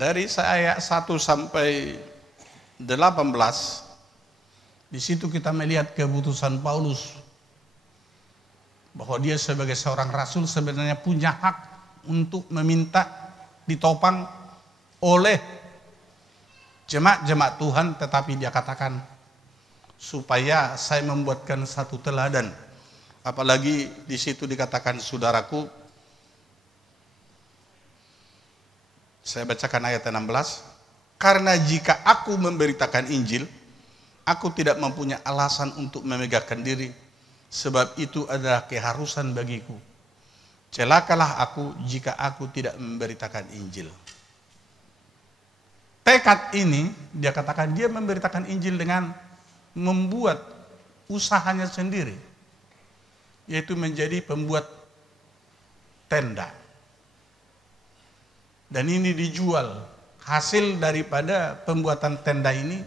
Dari ayat 1 sampai 18, di situ kita melihat keputusan Paulus bahwa dia sebagai seorang rasul sebenarnya punya hak untuk meminta ditopang oleh jemaat-jemaat Tuhan, tetapi dia katakan supaya saya membuatkan satu teladan. Apalagi di situ dikatakan, saudaraku, saya bacakan ayat 16, karena jika aku memberitakan Injil, aku tidak mempunyai alasan untuk memegahkan diri, sebab itu adalah keharusan bagiku. Celakalah aku jika aku tidak memberitakan Injil. Tekad ini, dia katakan dia memberitakan Injil dengan membuat usahanya sendiri, yaitu menjadi pembuat tenda. Dan ini dijual. Hasil daripada pembuatan tenda ini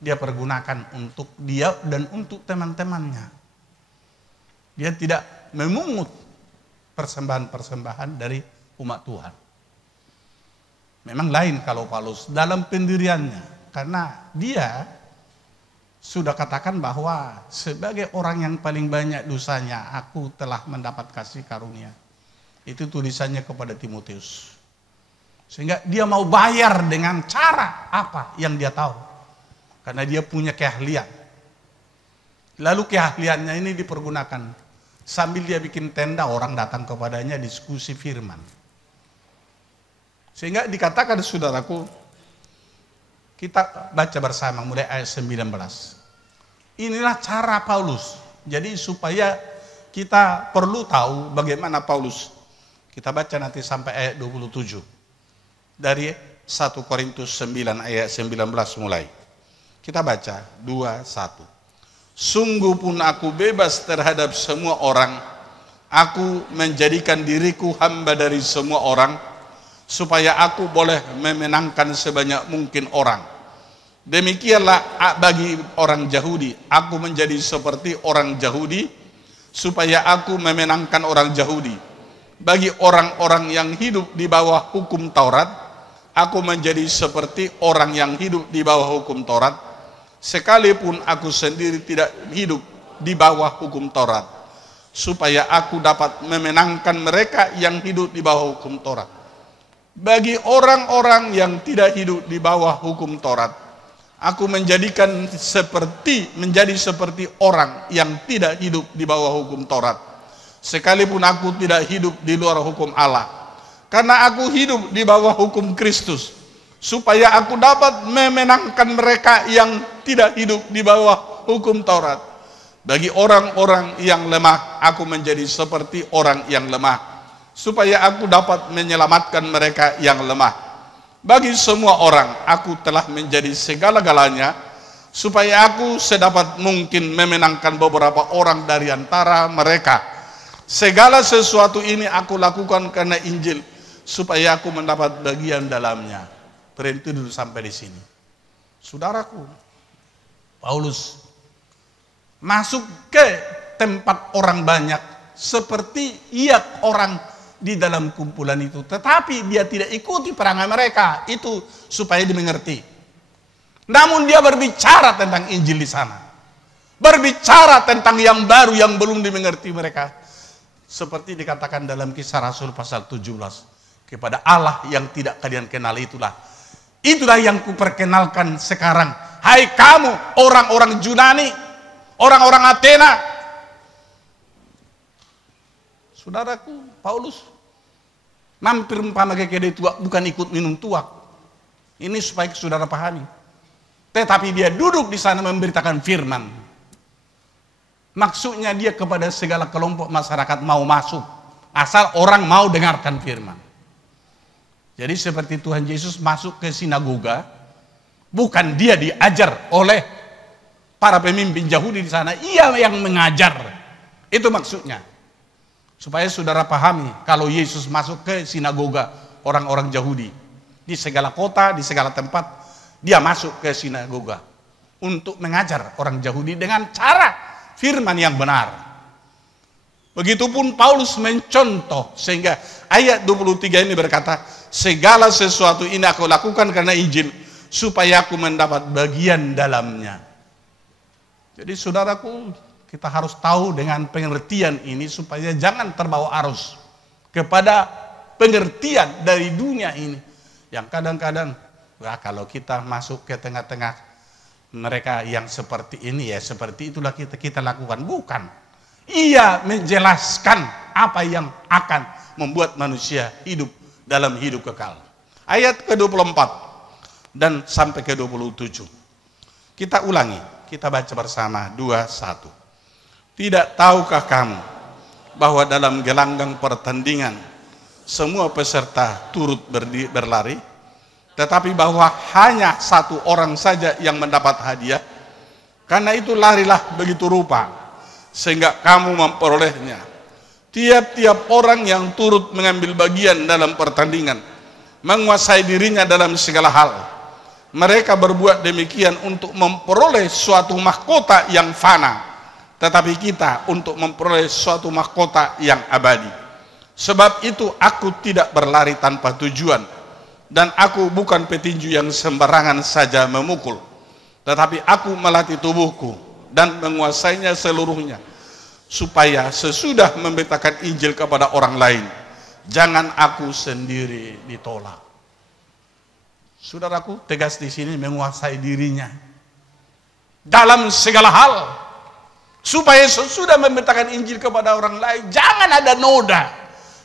dia pergunakan untuk dia dan untuk teman-temannya. Dia tidak memungut persembahan-persembahan dari umat Tuhan. Memang lain kalau Paulus dalam pendiriannya, karena dia sudah katakan bahwa sebagai orang yang paling banyak dosanya, aku telah mendapat kasih karunia. Itu tulisannya kepada Timotius. Sehingga dia mau bayar dengan cara apa yang dia tahu. Karena dia punya keahlian. Lalu keahliannya ini dipergunakan. Sambil dia bikin tenda, orang datang kepadanya diskusi firman. Sehingga dikatakan, saudaraku, kita baca bersama mulai ayat 19. Inilah cara Paulus. Jadi supaya kita perlu tahu bagaimana Paulus. Kita baca nanti sampai ayat 27. Dari 1 Korintus 9 ayat 19 mulai. Kita baca 2:1. Sungguh pun aku bebas terhadap semua orang. Aku menjadikan diriku hamba dari semua orang, supaya aku boleh memenangkan sebanyak mungkin orang. Demikianlah bagi orang Yahudi. Aku menjadi seperti orang Yahudi, supaya aku memenangkan orang Yahudi. Bagi orang-orang yang hidup di bawah hukum Taurat, aku menjadi seperti orang yang hidup di bawah hukum Taurat, sekalipun aku sendiri tidak hidup di bawah hukum Taurat, supaya aku dapat memenangkan mereka yang hidup di bawah hukum Taurat. Bagi orang-orang yang tidak hidup di bawah hukum Taurat, aku menjadi seperti orang yang tidak hidup di bawah hukum Taurat, sekalipun aku tidak hidup di luar hukum Allah. Karena aku hidup di bawah hukum Kristus, supaya aku dapat memenangkan mereka yang tidak hidup di bawah hukum Taurat. Bagi orang-orang yang lemah, aku menjadi seperti orang yang lemah, supaya aku dapat menyelamatkan mereka yang lemah. Bagi semua orang, aku telah menjadi segala-galanya, supaya aku sedapat mungkin memenangkan beberapa orang dari antara mereka. Segala sesuatu ini aku lakukan karena Injil, supaya aku mendapat bagian dalamnya. Berhenti dulu sampai di sini. Saudaraku, Paulus masuk ke tempat orang banyak seperti ia orang di dalam kumpulan itu, tetapi dia tidak ikuti perangai mereka itu supaya dimengerti. Namun dia berbicara tentang Injil di sana, berbicara tentang yang baru yang belum dimengerti mereka, seperti dikatakan dalam Kisah Rasul pasal 17. Kepada Allah yang tidak kalian kenal itulah yang kuperkenalkan sekarang. Hai kamu orang-orang Yunani, orang-orang Athena. Saudaraku, Paulus mampir umpama ke kedai tuak, bukan ikut minum tuak. Ini supaya saudara pahami. Tetapi dia duduk di sana memberitakan firman. Maksudnya dia kepada segala kelompok masyarakat mau masuk, asal orang mau dengarkan firman. Jadi seperti Tuhan Yesus masuk ke sinagoga, bukan dia diajar oleh para pemimpin Yahudi di sana, ia yang mengajar. Itu maksudnya. Supaya saudara pahami, kalau Yesus masuk ke sinagoga orang-orang Yahudi, di segala kota, di segala tempat, dia masuk ke sinagoga untuk mengajar orang Yahudi dengan cara firman yang benar. Begitupun Paulus mencontoh, sehingga ayat 23 ini berkata, segala sesuatu ini aku lakukan karena Injil, supaya aku mendapat bagian dalamnya. Jadi saudaraku, kita harus tahu dengan pengertian ini supaya jangan terbawa arus kepada pengertian dari dunia ini. Yang kadang-kadang, kalau kita masuk ke tengah-tengah mereka yang seperti ini, ya seperti itulah kita lakukan. Bukan. Ia menjelaskan apa yang akan membuat manusia hidup dalam hidup kekal. Ayat ke-24 dan sampai ke-27. Kita ulangi, kita baca bersama 2-1. Tidak tahukah kamu bahwa dalam gelanggang pertandingan semua peserta turut berlari, tetapi bahwa hanya satu orang saja yang mendapat hadiah? Karena itu larilah begitu rupa, sehingga kamu memperolehnya. Tiap-tiap orang yang turut mengambil bagian dalam pertandingan menguasai dirinya dalam segala hal. Mereka berbuat demikian untuk memperoleh suatu mahkota yang fana, tetapi kita untuk memperoleh suatu mahkota yang abadi. Sebab itu aku tidak berlari tanpa tujuan, dan aku bukan petinju yang sembarangan saja memukul, tetapi aku melatih tubuhku dan menguasainya seluruhnya, supaya sesudah memberitakan Injil kepada orang lain, jangan aku sendiri ditolak. Saudaraku, tegas di sini menguasai dirinya dalam segala hal, supaya sesudah memberitakan Injil kepada orang lain, jangan ada noda,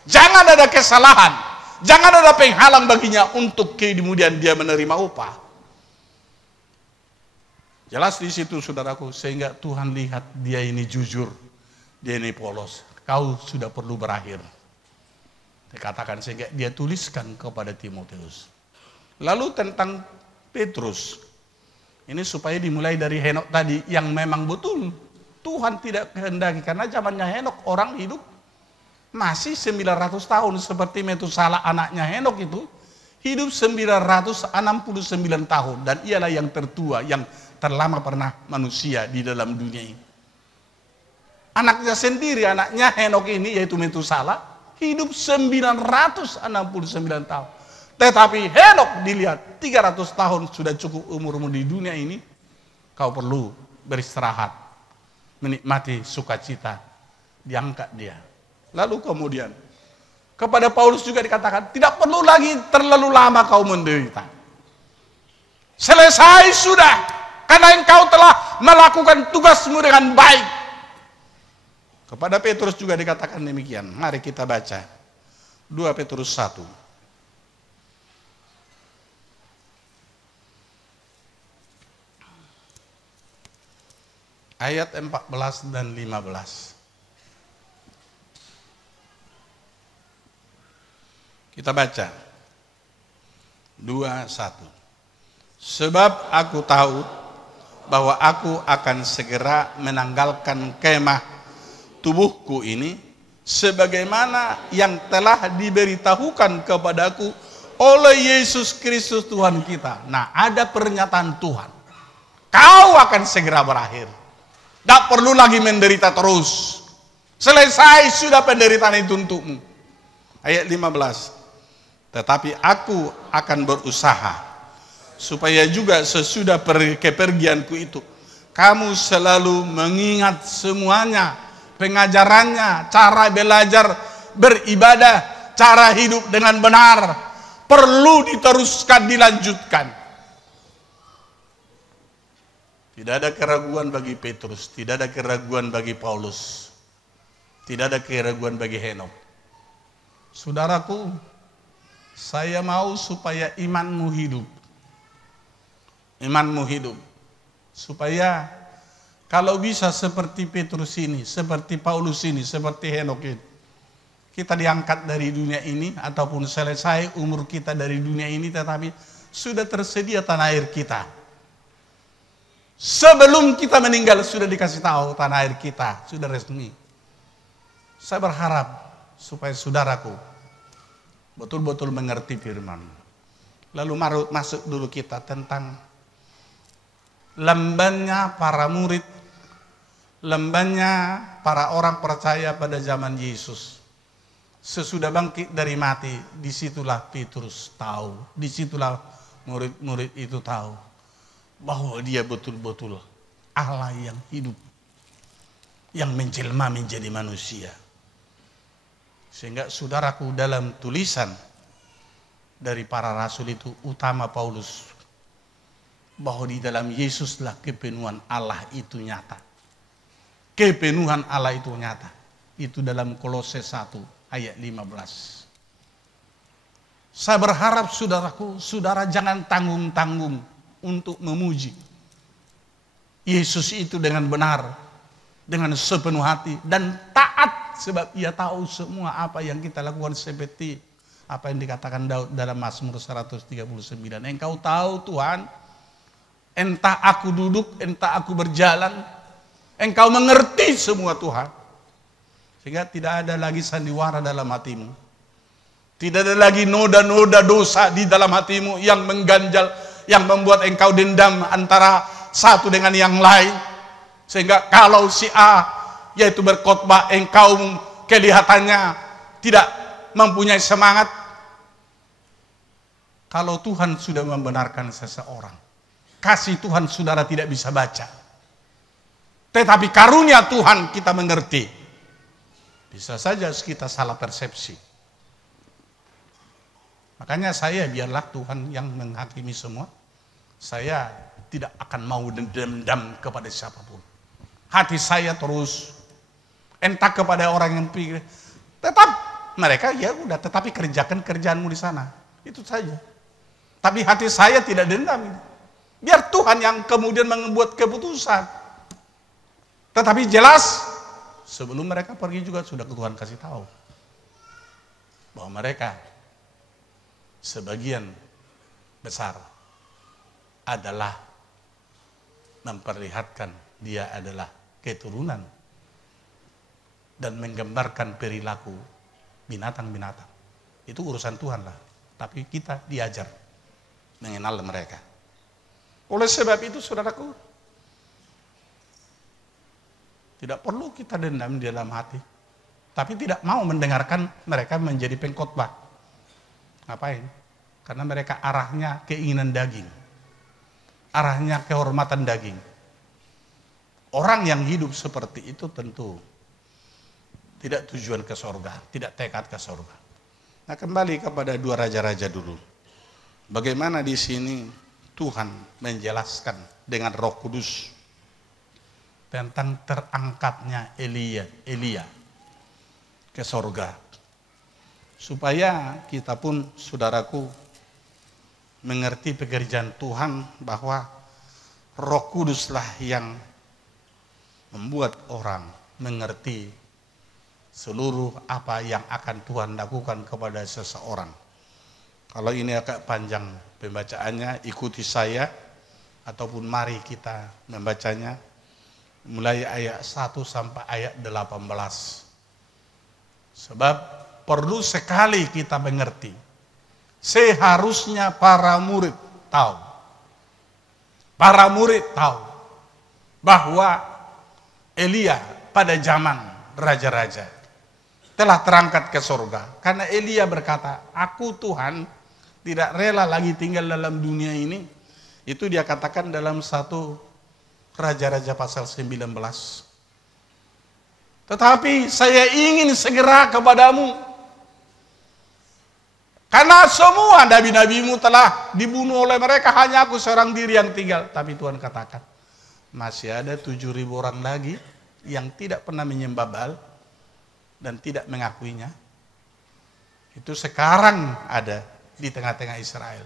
jangan ada kesalahan, jangan ada penghalang baginya untuk kemudian dia menerima upah. Jelas di situ saudaraku, sehingga Tuhan lihat dia ini jujur, dia ini polos. Kau sudah perlu berakhir. Dikatakan sehingga dia tuliskan kepada Timotius. Lalu tentang Petrus, ini supaya dimulai dari Henok tadi, yang memang betul Tuhan tidak kehendaki, karena zamannya Henok orang hidup masih 900 tahun, seperti Metusala anaknya Henok itu hidup 969 tahun, dan ialah yang tertua, yang terlama pernah manusia di dalam dunia ini. Anaknya sendiri, anaknya Henok ini yaitu Metusala, hidup 969 tahun. Tetapi Henok dilihat 300 tahun sudah cukup umurmu di dunia ini, kau perlu beristirahat, menikmati sukacita, diangkat dia. Lalu kemudian kepada Paulus juga dikatakan, tidak perlu lagi terlalu lama kau menderita. Selesai sudah, karena engkau telah melakukan tugasmu dengan baik. Kepada Petrus juga dikatakan demikian. Mari kita baca 2 Petrus 1. Ayat 14 dan 15. Kita baca 2:1. Sebab aku tahu bahwa aku akan segera menanggalkan kemah tubuhku ini, sebagaimana yang telah diberitahukan kepadaku oleh Yesus Kristus Tuhan kita. Nah, ada pernyataan Tuhan, kau akan segera berakhir. Tak perlu lagi menderita terus. Selesai sudah penderitaan itu untukmu. Ayat 15. Tetapi aku akan berusaha supaya juga sesudah kepergianku itu kamu selalu mengingat semuanya, pengajarannya, cara belajar, beribadah, cara hidup dengan benar, perlu diteruskan, dilanjutkan. Tidak ada keraguan bagi Petrus, tidak ada keraguan bagi Paulus, tidak ada keraguan bagi Henok. Saudaraku, saya mau supaya imanmu hidup. Imanmu hidup. Supaya kalau bisa seperti Petrus ini, seperti Paulus ini, seperti Henok ini, kita diangkat dari dunia ini, ataupun selesai umur kita dari dunia ini, tetapi sudah tersedia tanah air kita. Sebelum kita meninggal sudah dikasih tahu tanah air kita, sudah resmi. Saya berharap supaya saudaraku betul-betul mengerti firman. Lalu masuk dulu kita tentang lambannya para murid, lambannya para orang percaya pada zaman Yesus. sesudah bangkit dari mati, disitulah Petrus tahu, disitulah murid-murid itu tahu bahwa dia betul-betul Allah yang hidup, yang menjelma menjadi manusia. Sehingga saudaraku, dalam tulisan dari para rasul itu, utama Paulus, bahwa di dalam Yesuslah kepenuhan Allah itu nyata. Kepenuhan Allah itu nyata. Itu dalam Kolose 1 ayat 15. Saya berharap saudaraku, saudara jangan tanggung-tanggung untuk memuji Yesus itu dengan benar, dengan sepenuh hati dan taat, sebab ia tahu semua apa yang kita lakukan, seperti apa yang dikatakan Daud dalam Mazmur 139. Engkau tahu Tuhan, entah aku duduk, entah aku berjalan, engkau mengerti semua Tuhan. Sehingga tidak ada lagi sandiwara dalam hatimu. Tidak ada lagi noda-noda dosa di dalam hatimu yang mengganjal, yang membuat engkau dendam antara satu dengan yang lain. Sehingga kalau si A yaitu berkhotbah, engkau kelihatannya tidak mempunyai semangat. Kalau Tuhan sudah membenarkan seseorang, kasih Tuhan saudara tidak bisa baca. Tetapi karunia Tuhan kita mengerti. Bisa saja kita salah persepsi. Makanya saya, biarlah Tuhan yang menghakimi semua. Saya tidak akan mau dendam kepada siapapun. Hati saya terus, entah kepada orang yang pikir, tetap mereka ya udah, tetapi kerjakan kerjaanmu di sana. Itu saja. Tapi hati saya tidak dendam. Biar Tuhan yang kemudian membuat keputusan. Tetapi jelas, sebelum mereka pergi juga sudah Tuhan kasih tahu bahwa mereka sebagian besar adalah memperlihatkan dia adalah keturunan dan menggambarkan perilaku binatang-binatang. Itu urusan Tuhan lah. Tapi kita diajar mengenal mereka. Oleh sebab itu saudaraku, tidak perlu kita dendam di dalam hati. Tapi tidak mau mendengarkan mereka menjadi pengkhotbah. Ngapain? Karena mereka arahnya keinginan daging. Arahnya kehormatan daging. Orang yang hidup seperti itu tentu tidak tujuan ke sorga, tidak tekad ke sorga. Nah, kembali kepada dua raja-raja dulu. Bagaimana di sini Tuhan menjelaskan dengan Roh Kudus tentang terangkatnya Elia ke sorga. Supaya kita pun, saudaraku, mengerti pekerjaan Tuhan bahwa Roh Kuduslah yang membuat orang mengerti seluruh apa yang akan Tuhan lakukan kepada seseorang. Kalau ini agak panjang pembacaannya, ikuti saya ataupun mari kita membacanya mulai ayat 1 sampai ayat 18. Sebab perlu sekali kita mengerti. Seharusnya para murid tahu. Para murid tahu bahwa Elia pada zaman raja-raja telah terangkat ke surga. Karena Elia berkata, aku Tuhan tidak rela lagi tinggal dalam dunia ini. Itu dia katakan dalam 1 Raja-Raja pasal 19. Tetapi saya ingin segera kepadamu. Karena semua nabi-nabimu telah dibunuh oleh mereka, hanya aku seorang diri yang tinggal. Tapi Tuhan katakan, masih ada 7.000 orang lagi yang tidak pernah menyembah Baal dan tidak mengakuinya. Itu sekarang ada di tengah-tengah Israel.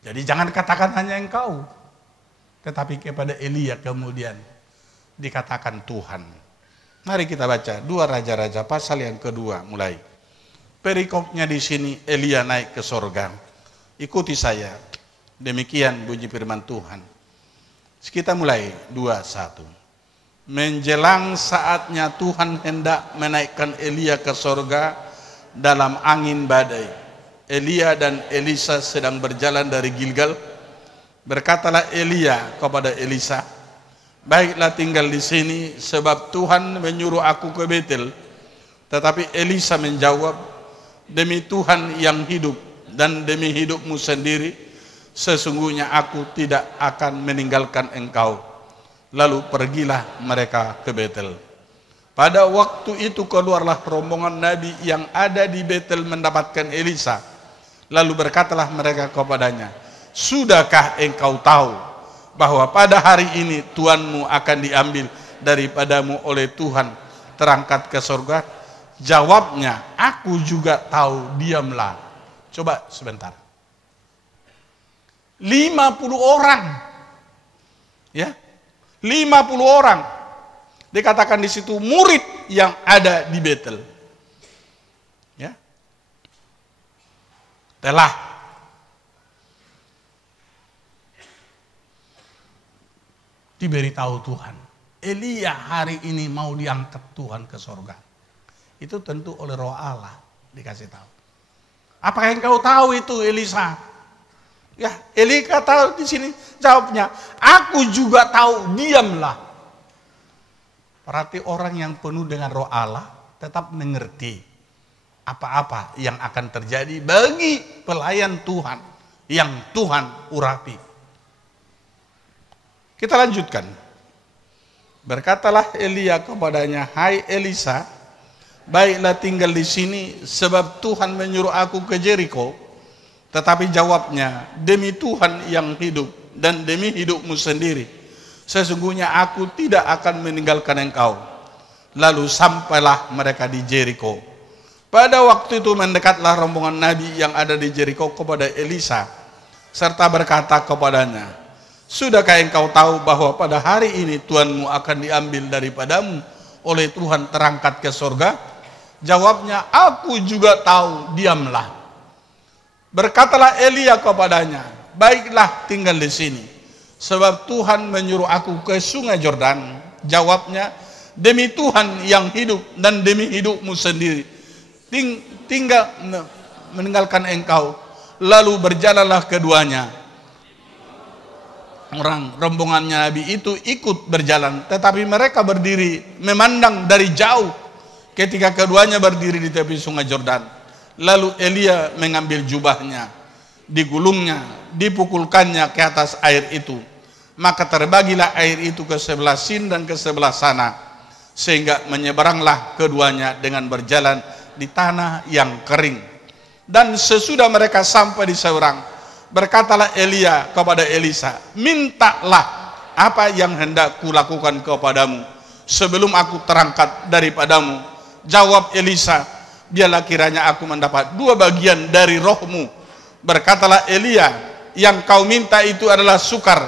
Jadi jangan katakan hanya engkau, tetapi kepada Elia kemudian dikatakan Tuhan. Mari kita baca 2 Raja-Raja pasal yang kedua mulai. Perikopnya di sini, Elia naik ke sorga. Ikuti saya. Demikian bunyi firman Tuhan. Kita mulai 2:1. Menjelang saatnya Tuhan hendak menaikkan Elia ke sorga dalam angin badai. Elia dan Elisa sedang berjalan dari Gilgal. Berkatalah Elia kepada Elisa, baiklah tinggal di sini, sebab Tuhan menyuruh aku ke Betel Tetapi Elisa menjawab, demi Tuhan yang hidup dan demi hidupmu sendiri, sesungguhnya aku tidak akan meninggalkan engkau. Lalu pergilah mereka ke Betel. Pada waktu itu keluarlah rombongan Nabi yang ada di Betel mendapatkan Elisa. Lalu berkatalah mereka kepadanya, sudahkah engkau tahu bahwa pada hari ini Tuanmu akan diambil daripadamu oleh Tuhan, terangkat ke surga? Jawabnya, aku juga tahu, diamlah. Coba sebentar. 50 orang. Ya. 50 orang. Dikatakan di situ murid yang ada di Betel. Ya. Telah diberitahu Tuhan, Elia hari ini mau diangkat Tuhan ke surga. Itu tentu oleh Roh Allah dikasih tahu. Apakah engkau tahu itu, Elisa? Ya, Elisa tahu di sini. Jawabnya, aku juga tahu, diamlah. Berarti orang yang penuh dengan Roh Allah tetap mengerti apa-apa yang akan terjadi bagi pelayan Tuhan yang Tuhan urapi. Kita lanjutkan. Berkatalah Elia kepadanya, hai Elisa, baiklah tinggal di sini, sebab Tuhan menyuruh aku ke Jeriko. Tetapi jawabnya, demi Tuhan yang hidup dan demi hidupmu sendiri, sesungguhnya aku tidak akan meninggalkan engkau. Lalu sampailah mereka di Jeriko. Pada waktu itu mendekatlah rombongan Nabi yang ada di Jeriko kepada Elisa, serta berkata kepadanya, sudahkah engkau tahu bahwa pada hari ini Tuanmu akan diambil daripadamu oleh Tuhan, terangkat ke surga? Jawabnya, aku juga tahu, diamlah. Berkatalah Elia kepadanya, baiklah tinggal di sini, sebab Tuhan menyuruh aku ke sungai Yordan. Jawabnya, demi Tuhan yang hidup dan demi hidupmu sendiri, tinggal meninggalkan engkau. Lalu berjalanlah keduanya. Orang rombongannya Nabi itu ikut berjalan, tetapi mereka berdiri memandang dari jauh ketika keduanya berdiri di tepi sungai Yordan. Lalu Elia mengambil jubahnya, digulungnya, dipukulkannya ke atas air itu. Maka terbagilah air itu ke sebelah sini dan ke sebelah sana, sehingga menyeberanglah keduanya dengan berjalan di tanah yang kering. Dan sesudah mereka sampai di seberang, berkatalah Elia kepada Elisa, mintalah apa yang hendak kulakukan kepadamu sebelum aku terangkat daripadamu. Jawab Elisa, biarlah kiranya aku mendapat 2 bagian dari rohmu. Berkatalah Elia, yang kau minta itu adalah sukar,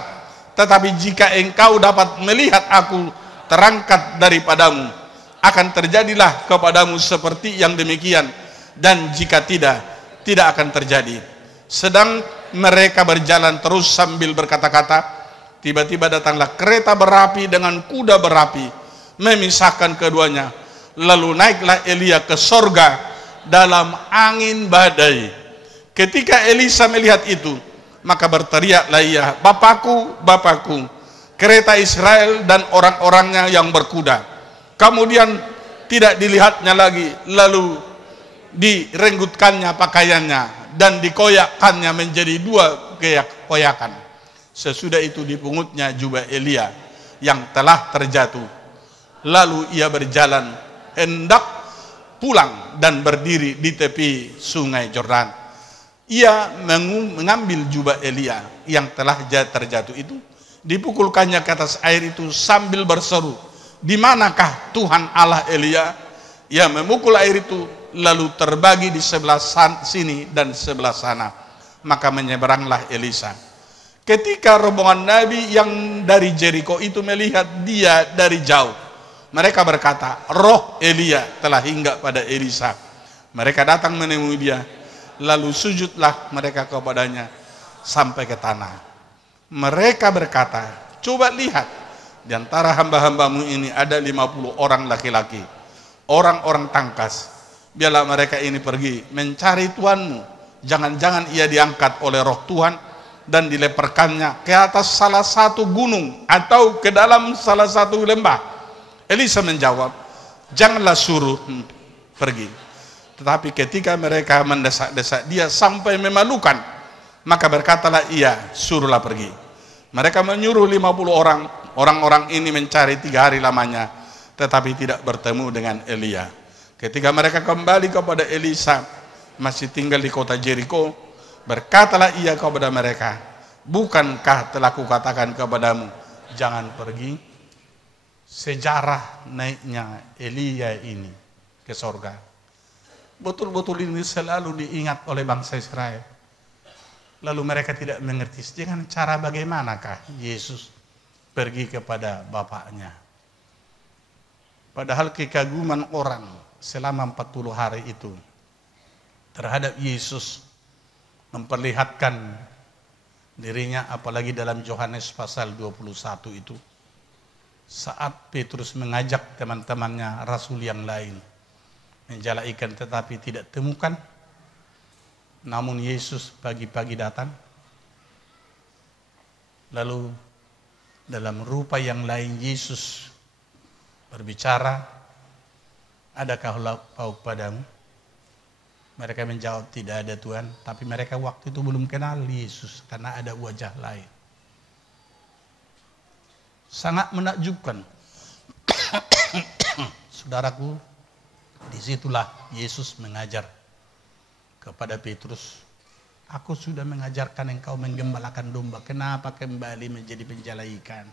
tetapi jika engkau dapat melihat aku terangkat daripadamu, akan terjadilah kepadamu seperti yang demikian, dan jika tidak, tidak akan terjadi. Sedang mereka berjalan terus sambil berkata-kata, tiba-tiba datanglah kereta berapi dengan kuda berapi, memisahkan keduanya. Lalu naiklah Elia ke sorga dalam angin badai. Ketika Elisa melihat itu, maka berteriaklah ia, Bapakku, Bapakku, kereta Israel dan orang-orangnya yang berkuda. Kemudian tidak dilihatnya lagi, lalu direnggutkannya pakaiannya dan dikoyakkannya menjadi 2 koyakan. Sesudah itu dipungutnya jubah Elia yang telah terjatuh. Lalu ia berjalan hendak pulang dan berdiri di tepi sungai Yordan. Ia mengambil jubah Elia yang telah terjatuh itu, dipukulkannya ke atas air itu sambil berseru, di manakah Tuhan Allah Elia? Ia memukul air itu, lalu terbagi di sebelah sini dan sebelah sana. Maka menyeberanglah Elisa. Ketika rombongan Nabi yang dari Jeriko itu melihat dia dari jauh, mereka berkata, roh Elia telah hinggap pada Elisa. Mereka datang menemui dia, lalu sujudlah mereka kepadanya sampai ke tanah. Mereka berkata, coba lihat, di antara hamba-hambamu ini ada 50 orang laki-laki, orang-orang tangkas. Biarlah mereka ini pergi mencari Tuanmu. Jangan-jangan ia diangkat oleh roh Tuhan dan dilemparkannya ke atas salah satu gunung atau ke dalam salah satu lembah. Elisa menjawab, janganlah suruh pergi. Tetapi ketika mereka mendesak-desak dia sampai memalukan, maka berkatalah ia, suruhlah pergi. Mereka menyuruh 50 orang. Orang-orang ini mencari 3 hari lamanya, tetapi tidak bertemu dengan Elia. Ketika mereka kembali kepada Elisa, masih tinggal di kota Jericho, berkatalah ia kepada mereka, bukankah telah kukatakan kepadamu, jangan pergi? Sejarah naiknya Elia ini ke sorga, betul-betul ini selalu diingat oleh bangsa Israel. Lalu mereka tidak mengerti dengan cara bagaimanakah Yesus pergi kepada Bapaknya. Padahal kekaguman orang selama 40 hari itu terhadap Yesus memperlihatkan dirinya, apalagi dalam Yohanes pasal 21 itu, saat Petrus mengajak teman-temannya rasul yang lain menjala ikan tetapi tidak temukan, namun Yesus pagi-pagi datang, lalu dalam rupa yang lain Yesus berbicara, adakah pauk padamu? Mereka menjawab, tidak ada Tuhan. Tapi mereka waktu itu belum kenal Yesus karena ada wajah lain. Sangat menakjubkan. Saudaraku, disitulah Yesus mengajar kepada Petrus, aku sudah mengajarkan engkau menggembalakan domba, kenapa kembali menjadi penjala ikan?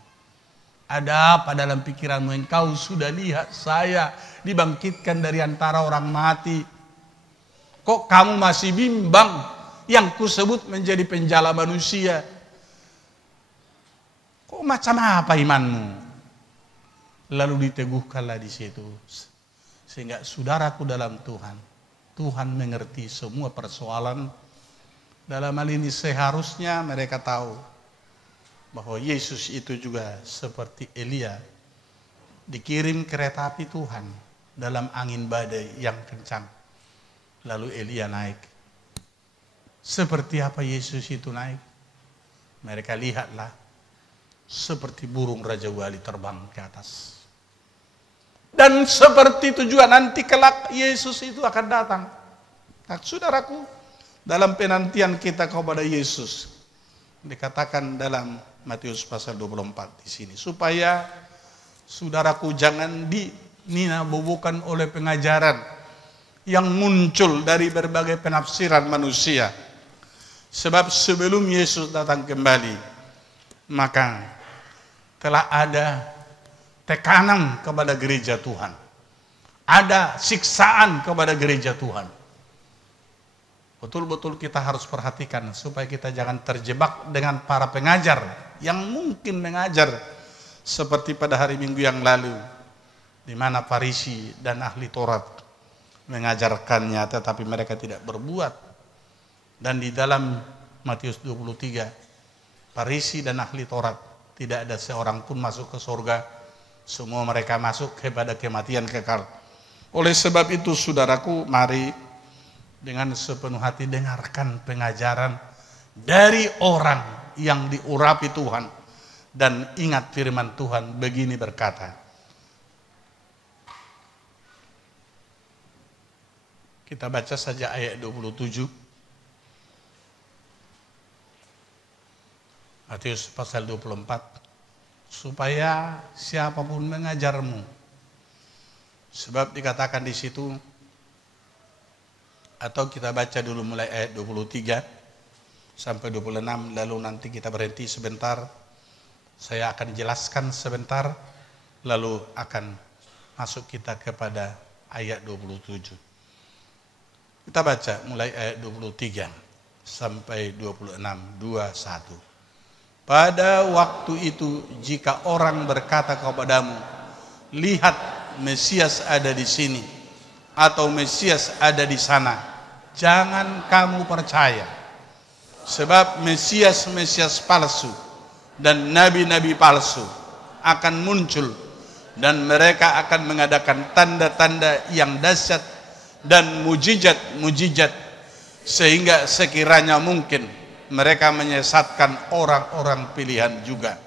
Ada apa dalam pikiranmu? Engkau sudah lihat saya dibangkitkan dari antara orang mati. Kok kamu masih bimbang yang kusebut menjadi penjala manusia? Kok macam apa imanmu? Lalu diteguhkanlah di situ. Sehingga saudaraku dalam Tuhan, Tuhan mengerti semua persoalan. Dalam hal ini seharusnya mereka tahu bahwa Yesus itu juga seperti Elia, dikirim kereta api Tuhan dalam angin badai yang kencang. Lalu Elia naik. Seperti apa Yesus itu naik? Mereka lihatlah, seperti burung Raja Wali terbang ke atas. Dan seperti itu juga nanti kelak Yesus itu akan datang. Nah, saudaraku, dalam penantian kita kepada Yesus, dikatakan dalam Matius pasal 24 di sini, supaya saudaraku jangan dininabobokan oleh pengajaran yang muncul dari berbagai penafsiran manusia. Sebab sebelum Yesus datang kembali, maka telah ada tekanan kepada gereja Tuhan. Ada siksaan kepada gereja Tuhan. Betul-betul kita harus perhatikan supaya kita jangan terjebak dengan para pengajar yang mungkin mengajar seperti pada hari Minggu yang lalu, di mana Farisi dan ahli Taurat mengajarkannya tetapi mereka tidak berbuat. Dan di dalam Matius 23, Farisi dan ahli Taurat tidak ada seorang pun masuk ke surga, semua mereka masuk kepada kematian kekal. Oleh sebab itu saudaraku, mari dengan sepenuh hati dengarkan pengajaran dari orang yang diurapi Tuhan, dan ingat firman Tuhan begini berkata. Kita baca saja ayat 27. Matius pasal 24. Supaya siapapun mengajarmu. Sebab dikatakan di situ, atau kita baca dulu mulai ayat 23 sampai 26, lalu nanti kita berhenti sebentar. Saya akan jelaskan sebentar, lalu akan masuk kita kepada ayat 27. Kita baca mulai ayat 23 sampai 26, 21. Pada waktu itu jika orang berkata kepadamu, lihat Mesias ada di sini, atau Mesias ada di sana, jangan kamu percaya. Sebab Mesias-Mesias palsu dan nabi-nabi palsu akan muncul, dan mereka akan mengadakan tanda-tanda yang dahsyat dan mujizat-mujizat, sehingga sekiranya mungkin mereka menyesatkan orang-orang pilihan juga.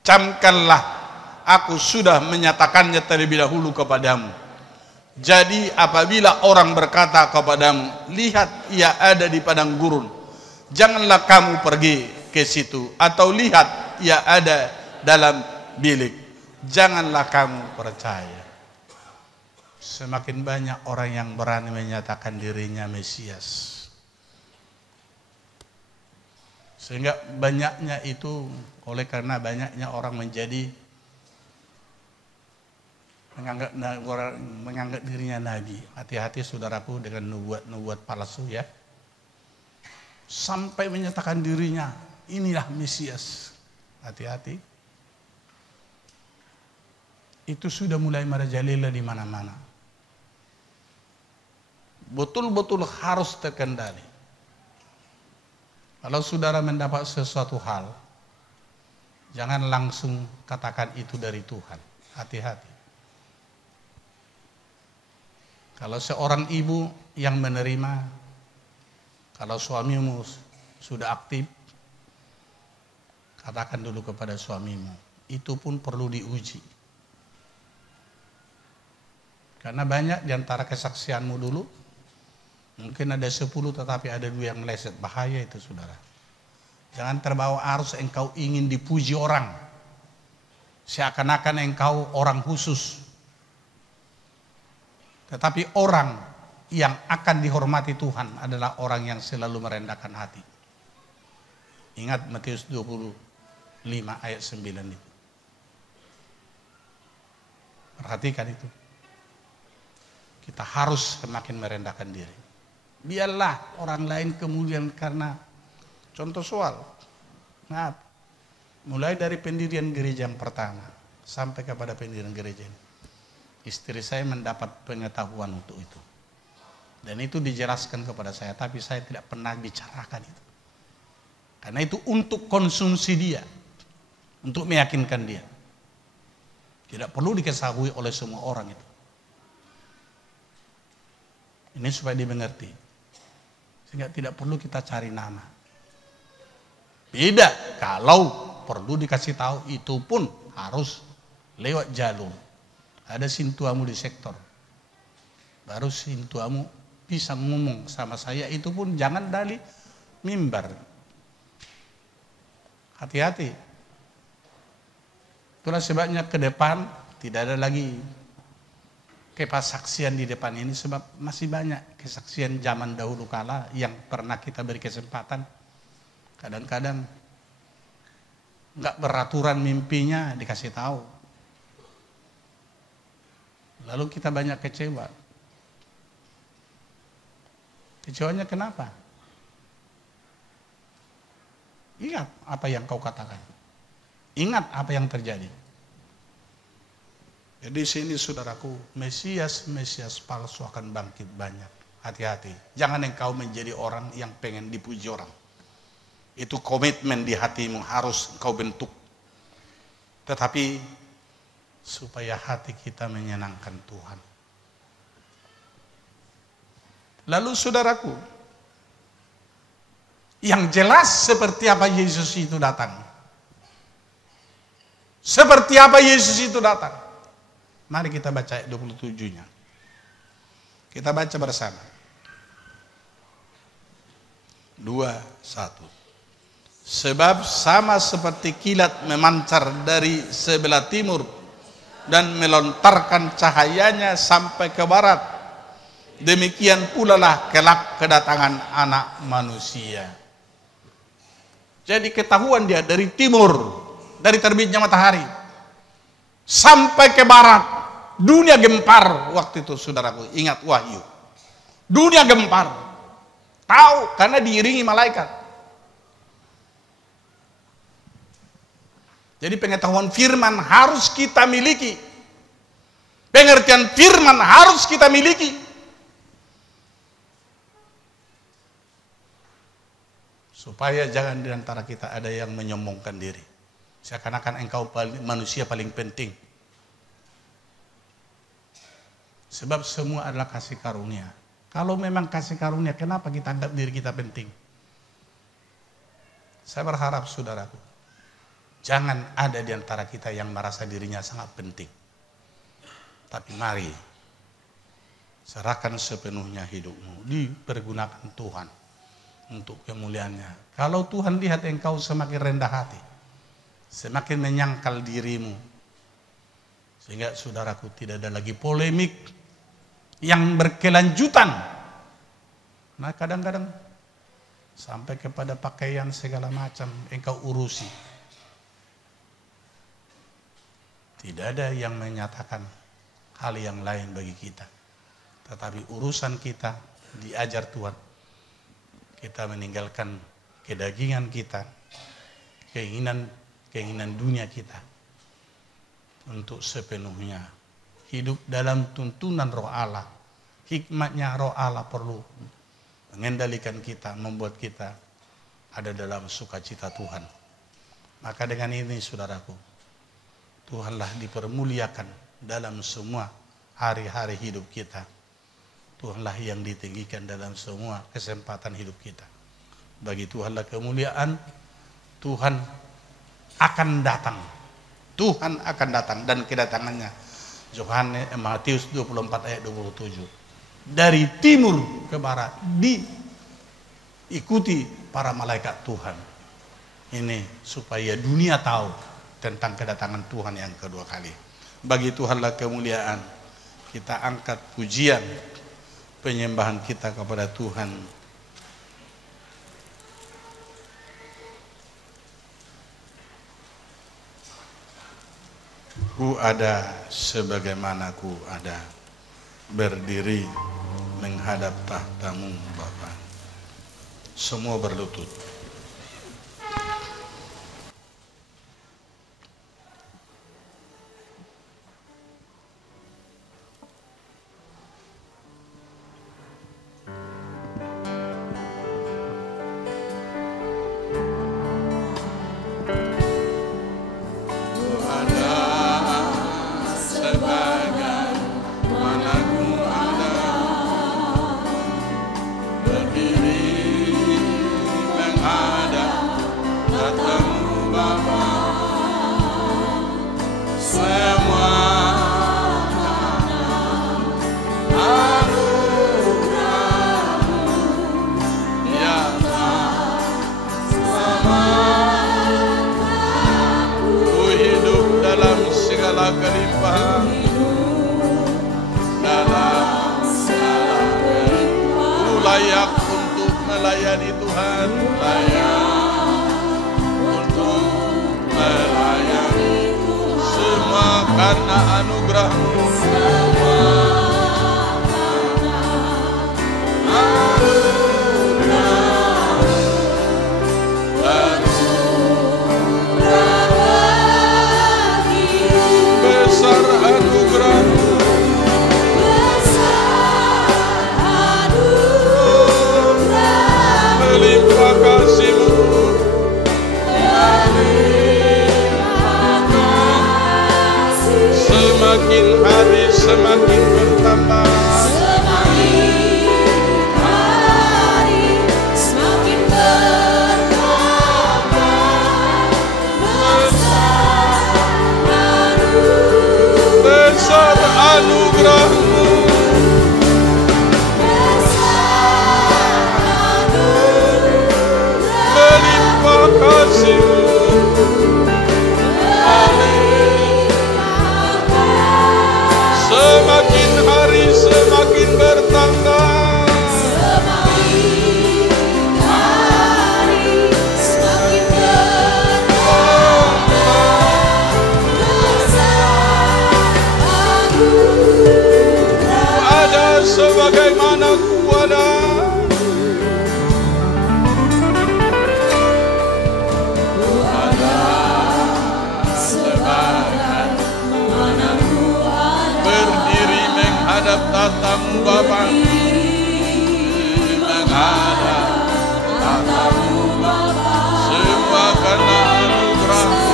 Camkanlah, aku sudah menyatakannya terlebih dahulu kepadamu. Jadi apabila orang berkata kepadamu, lihat ia ada di padang gurun, janganlah kamu pergi ke situ, atau lihat ia ada dalam bilik, janganlah kamu percaya. Semakin banyak orang yang berani menyatakan dirinya Mesias, sehingga banyaknya itu, oleh karena banyaknya orang menjadi menganggap dirinya nabi. Hati-hati saudaraku dengan nubuat palsu ya. Sampai menyatakan dirinya inilah Mesias. Hati-hati. Itu sudah mulai merajalela di mana-mana. Betul-betul harus terkendali. Kalau saudara mendapat sesuatu hal, jangan langsung katakan itu dari Tuhan. Hati-hati. Kalau seorang ibu yang menerima, kalau suamimu sudah aktif, katakan dulu kepada suamimu, itu pun perlu diuji. Karena banyak di antara kesaksianmu dulu, mungkin ada 10 tetapi ada 2 yang meleset. Bahaya itu saudara. Jangan terbawa arus engkau ingin dipuji orang, seakan-akan engkau orang khusus. Tetapi orang yang akan dihormati Tuhan adalah orang yang selalu merendahkan hati. Ingat Matius 25 ayat 9 itu. Perhatikan itu. Kita harus semakin merendahkan diri. Biarlah orang lain kemudian, karena contoh soal. Nah, mulai dari pendirian gereja yang pertama sampai kepada pendirian gereja ini, istri saya mendapat pengetahuan untuk itu. Dan itu dijelaskan kepada saya, tapi saya tidak pernah bicarakan itu. Karena itu untuk konsumsi dia, untuk meyakinkan dia. Tidak perlu diketahui oleh semua orang itu. Ini supaya dimengerti. Sehingga tidak perlu kita cari nama. Beda kalau perlu dikasih tahu, itu pun harus lewat jalur. Ada sintuamu di sektor, baru sintuamu bisa ngomong sama saya, itu pun jangan dari mimbar. Hati-hati. Itulah sebabnya ke depan tidak ada lagi kesaksian di depan ini, sebab masih banyak kesaksian zaman dahulu kala yang pernah kita beri kesempatan. Kadang-kadang nggak beraturan mimpinya dikasih tahu. Lalu kita banyak kecewa. Kecewanya kenapa? Ingat apa yang kau katakan. Ingat apa yang terjadi. Jadi sini saudaraku, Mesias palsu akan bangkit banyak. Hati-hati. Jangan engkau menjadi orang yang pengen dipuji orang. Itu komitmen di hatimu harus engkau bentuk. Tetapi supaya hati kita menyenangkan Tuhan. Lalu saudaraku, yang jelas seperti apa Yesus itu datang. Seperti apa Yesus itu datang. Mari kita baca ayat 27-nya. Kita baca bersama. 2, 1. Sebab sama seperti kilat memancar dari sebelah timur dan melontarkan cahayanya sampai ke barat, demikian pula lah kelak kedatangan Anak Manusia. Jadi ketahuan dia dari timur, dari terbitnya matahari sampai ke barat. Dunia gempar waktu itu saudaraku. Ingat Wahyu. Dunia gempar. Tahu karena diiringi malaikat. Jadi pengetahuan firman harus kita miliki. Pengertian firman harus kita miliki. Supaya jangan di antara kita ada yang menyombongkan diri. Seakan-akan engkau manusia paling penting. Sebab semua adalah kasih karunia. Kalau memang kasih karunia, kenapa kita anggap diri kita penting? Saya berharap saudaraku, jangan ada di antara kita yang merasa dirinya sangat penting. Tapi mari Serahkan sepenuhnya hidupmu, dipergunakan Tuhan untuk kemuliaannya. Kalau Tuhan lihat engkau semakin rendah hati, semakin menyangkal dirimu, sehingga saudaraku tidak ada lagi polemik yang berkelanjutan. Nah kadang-kadang sampai kepada pakaian segala macam engkau urusi. Tidak ada yang menyatakan hal yang lain bagi kita. Tetapi urusan kita diajar Tuhan. Kita meninggalkan kedagingan kita, keinginan dunia kita, untuk sepenuhnya hidup dalam tuntunan Roh Allah. Hikmatnya Roh Allah perlu mengendalikan kita, membuat kita ada dalam sukacita Tuhan. Maka dengan ini saudaraku, Tuhanlah dipermuliakan dalam semua hari-hari hidup kita. Tuhanlah yang ditinggikan dalam semua kesempatan hidup kita. Bagi Tuhanlah kemuliaan. Tuhan akan datang. Tuhan akan datang, dan kedatangannya Matius 24 ayat 27. Dari timur ke barat diikuti para malaikat Tuhan. Ini supaya dunia tahu tentang kedatangan Tuhan yang kedua kali. Bagi Tuhanlah kemuliaan. Kita angkat pujian penyembahan kita kepada Tuhan. Ku ada sebagaimana ku ada, berdiri menghadap tahta-Mu Bapa. Semua berlutut. Layak untuk melayani Tuhan, layak untuk melayani semua karena anugerah-Mu, semua karena anugerah-Mu, besar anugerah-Mu. Melimpah kasih-Mu, semakin hari semakin bertambah, semakin hari semakin bertambah, besar anugerah-Mu. Semakin hari semakin bertambah, semakin hari semakin bertambah, ada sebagaimana ku ada. Menghadap tahta-Mu Bapa, menghadap tahta-Mu Bapa, semua karena anugerah-Mu,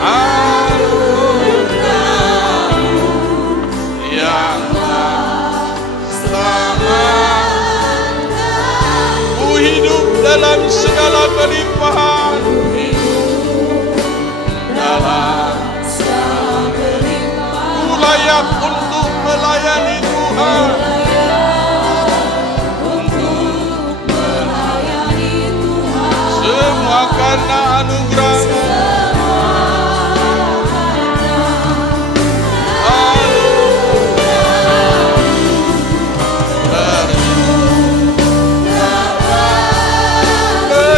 anugerah-Mu yang tak selamatkan. Ku hidup dalam segala kelimpahan, dalam layak untuk melayani Tuhan. Semua karena anugerah-Mu.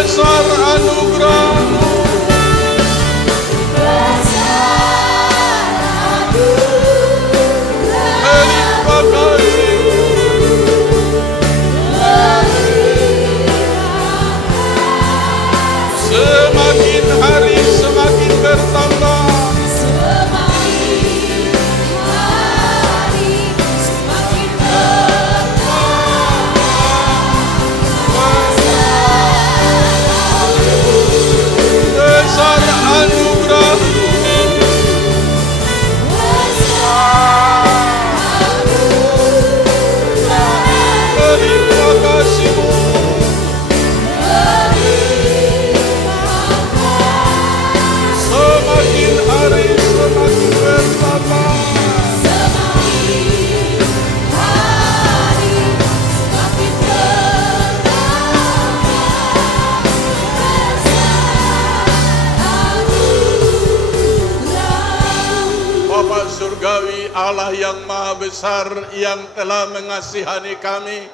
Besar anugerah-Mu. Melimpah kasih-Mu. Semakin hari semakin bertambah. Besar anugerah-Mu. Melimpah kasih-Mu. Semakin hari semakin bertambah. Bapa Surgawi, Allah yang Maha Besar yang telah mengasihani kami,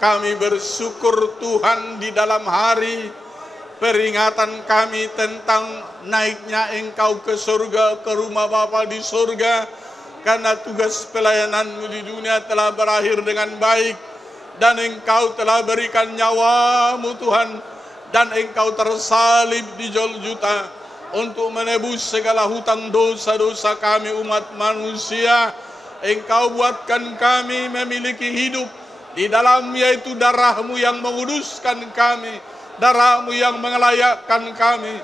kami bersyukur Tuhan di dalam hari peringatan kami tentang naiknya Engkau ke surga, ke rumah Bapa di surga, karena tugas pelayanan-Mu di dunia telah berakhir dengan baik, dan Engkau telah berikan nyawa-Mu Tuhan, dan Engkau tersalib di Golgota untuk menebus segala hutang dosa-dosa kami umat manusia. Engkau buatkan kami memiliki hidup di dalam, yaitu darah-Mu yang menguduskan kami, darah-Mu yang melayakkan kami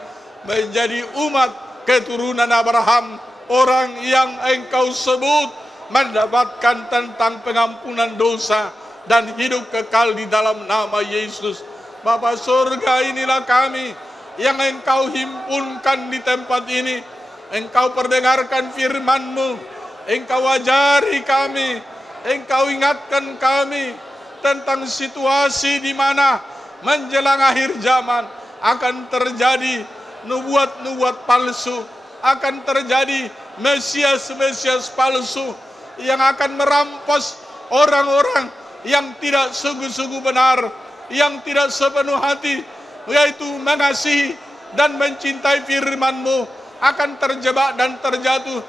menjadi umat keturunan Abraham, orang yang Engkau sebut mendapatkan tentang pengampunan dosa dan hidup kekal di dalam nama Yesus. Bapa surga, inilah kami yang Engkau himpunkan di tempat ini. Engkau perdengarkan firman-Mu, Engkau ajari kami, Engkau ingatkan kami tentang situasi di mana menjelang akhir zaman akan terjadi nubuat-nubuat palsu, akan terjadi Mesias-Mesias palsu yang akan merampas orang-orang yang tidak sungguh-sungguh benar, yang tidak sepenuh hati, yaitu mengasihi dan mencintai firman-Mu, akan terjebak dan terjatuh.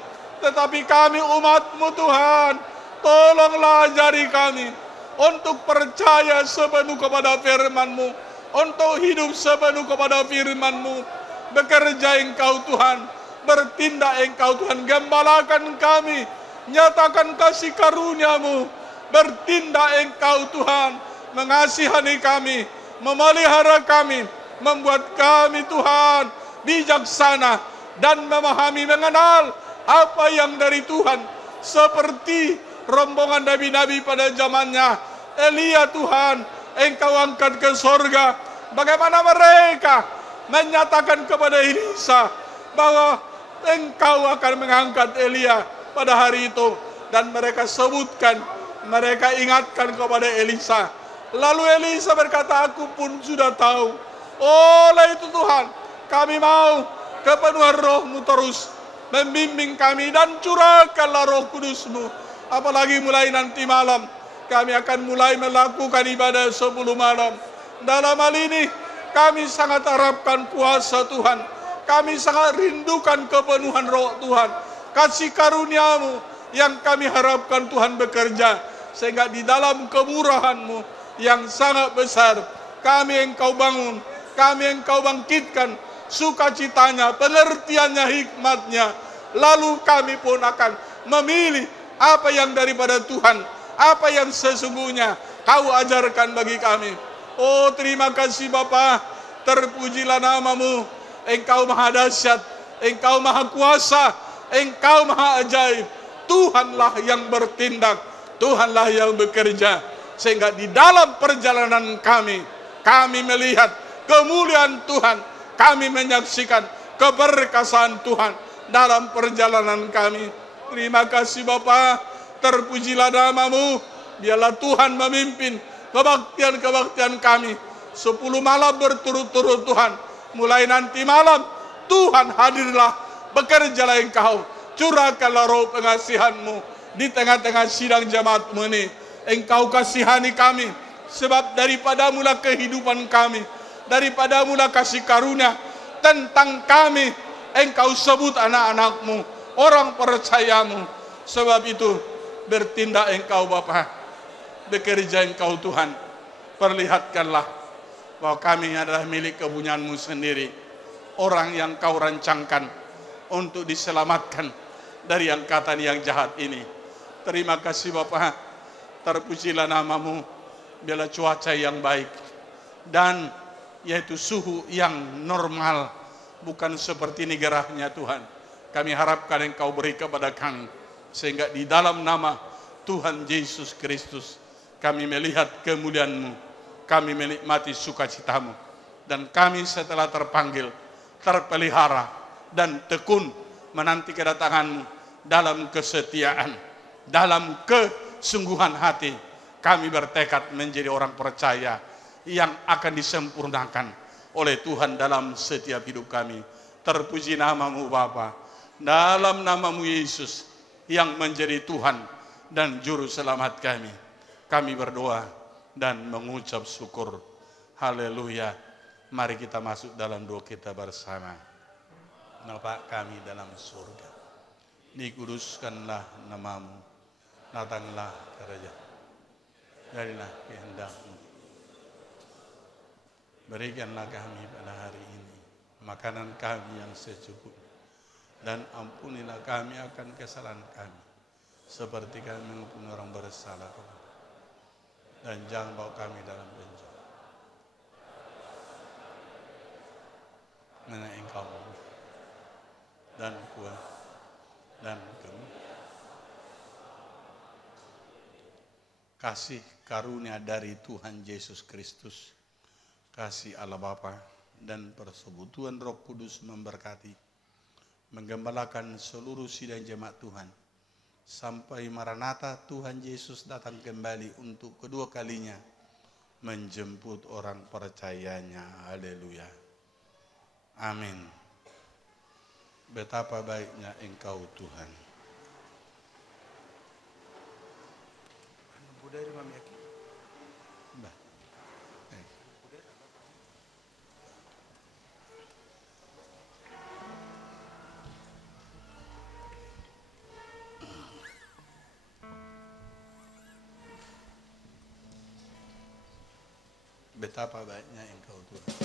Tetapi kami umat-Mu Tuhan, tolonglah ajari kami untuk percaya sepenuh kepada firman-Mu, untuk hidup sepenuh kepada firman-Mu. Bekerja Engkau Tuhan, bertindak Engkau Tuhan, gembalakan kami, nyatakan kasih karunia-Mu. Bertindak Engkau Tuhan, mengasihani kami, memelihara kami, membuat kami Tuhan bijaksana dan memahami, mengenal apa yang dari Tuhan, seperti rombongan nabi-nabi pada zamannya Elia. Tuhan, Engkau angkat ke sorga, bagaimana mereka menyatakan kepada Elisa bahwa Engkau akan mengangkat Elia pada hari itu, dan mereka sebutkan, mereka ingatkan kepada Elisa. Lalu Elisa berkata, aku pun sudah tahu. Oleh itu Tuhan, kami mau kepenuhan Roh-Mu terus membimbing kami, dan curahkanlah Roh Kudus-Mu. Apalagi mulai nanti malam, kami akan mulai melakukan ibadah 10 malam. Dalam hal ini, kami sangat harapkan kuasa Tuhan. Kami sangat rindukan kepenuhan Roh Tuhan. Kasih karunia-Mu yang kami harapkan Tuhan bekerja, sehingga di dalam kemurahan-Mu yang sangat besar, kami Engkau bangun, kami Engkau bangkitkan sukacitanya, pengertiannya, hikmatnya. Lalu kami pun akan memilih apa yang daripada Tuhan, apa yang sesungguhnya Kau ajarkan bagi kami. Oh, terima kasih Bapa, terpujilah nama-Mu. Engkau maha dahsyat, Engkau maha kuasa, Engkau maha ajaib. Tuhanlah yang bertindak, Tuhanlah yang bekerja, sehingga di dalam perjalanan kami melihat kemuliaan Tuhan, kami menyaksikan keberkasaan Tuhan dalam perjalanan kami. Terima kasih Bapa, terpujilah namamu. Biarlah Tuhan memimpin kebaktian-kebaktian kami 10 malam berturut-turut Tuhan. Mulai nanti malam Tuhan hadirlah, bekerjalah Engkau, curahkanlah roh pengasihan-Mu di tengah-tengah sidang jemaat-Mu ini. Engkau kasihani kami, sebab daripadamu-lah kehidupan kami, daripadamu-lah kasih karunia. Tentang kami Engkau sebut anak-anak-Mu, orang percayamu. Sebab itu bertindak Engkau Bapa, bekerja Engkau Tuhan. Perlihatkanlah bahwa kami adalah milik kepunyaan-Mu sendiri, orang yang Kau rancangkan untuk diselamatkan dari angkatan yang jahat ini. Terima kasih Bapa, terpujilah namamu. Biarlah cuaca yang baik dan yaitu suhu yang normal, bukan seperti ini gerahnya Tuhan. Kami harapkan Engkau beri kepada kami, sehingga di dalam nama Tuhan Yesus Kristus kami melihat kemuliaan-Mu, kami menikmati sukacita-Mu, dan kami setelah terpanggil, terpelihara dan tekun menanti kedatangan-Mu dalam kesetiaan, dalam kesungguhan hati. Kami bertekad menjadi orang percaya yang akan disempurnakan oleh Tuhan dalam setiap hidup kami. Terpuji namamu Bapa, dalam namamu Yesus yang menjadi Tuhan dan Juru Selamat kami. Kami berdoa dan mengucap syukur. Haleluya. Mari kita masuk dalam doa kita bersama. Bapa kami dalam surga, dikuduskanlah namamu, datanglah kerajaan, jadilah kehendak-Mu. Berikanlah kami pada hari ini makanan kami yang secukupnya, dan ampunilah kami akan kesalahan kami, seperti kami mengampuni orang bersalah kepada kami. Dan jangan bawa kami dalam penjara, karena Engkau dan kuat dan kasih karunia dari Tuhan Yesus Kristus, kasih Allah Bapa dan persekutuan Roh Kudus memberkati, menggembalakan seluruh sidang jemaat Tuhan sampai Maranatha Tuhan Yesus datang kembali untuk kedua kalinya menjemput orang percayanya. Haleluya. Amin. Betapa baiknya Engkau Tuhan. Betapa baiknya Engkau Tuhan.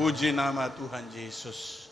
Puji nama Tuhan Yesus.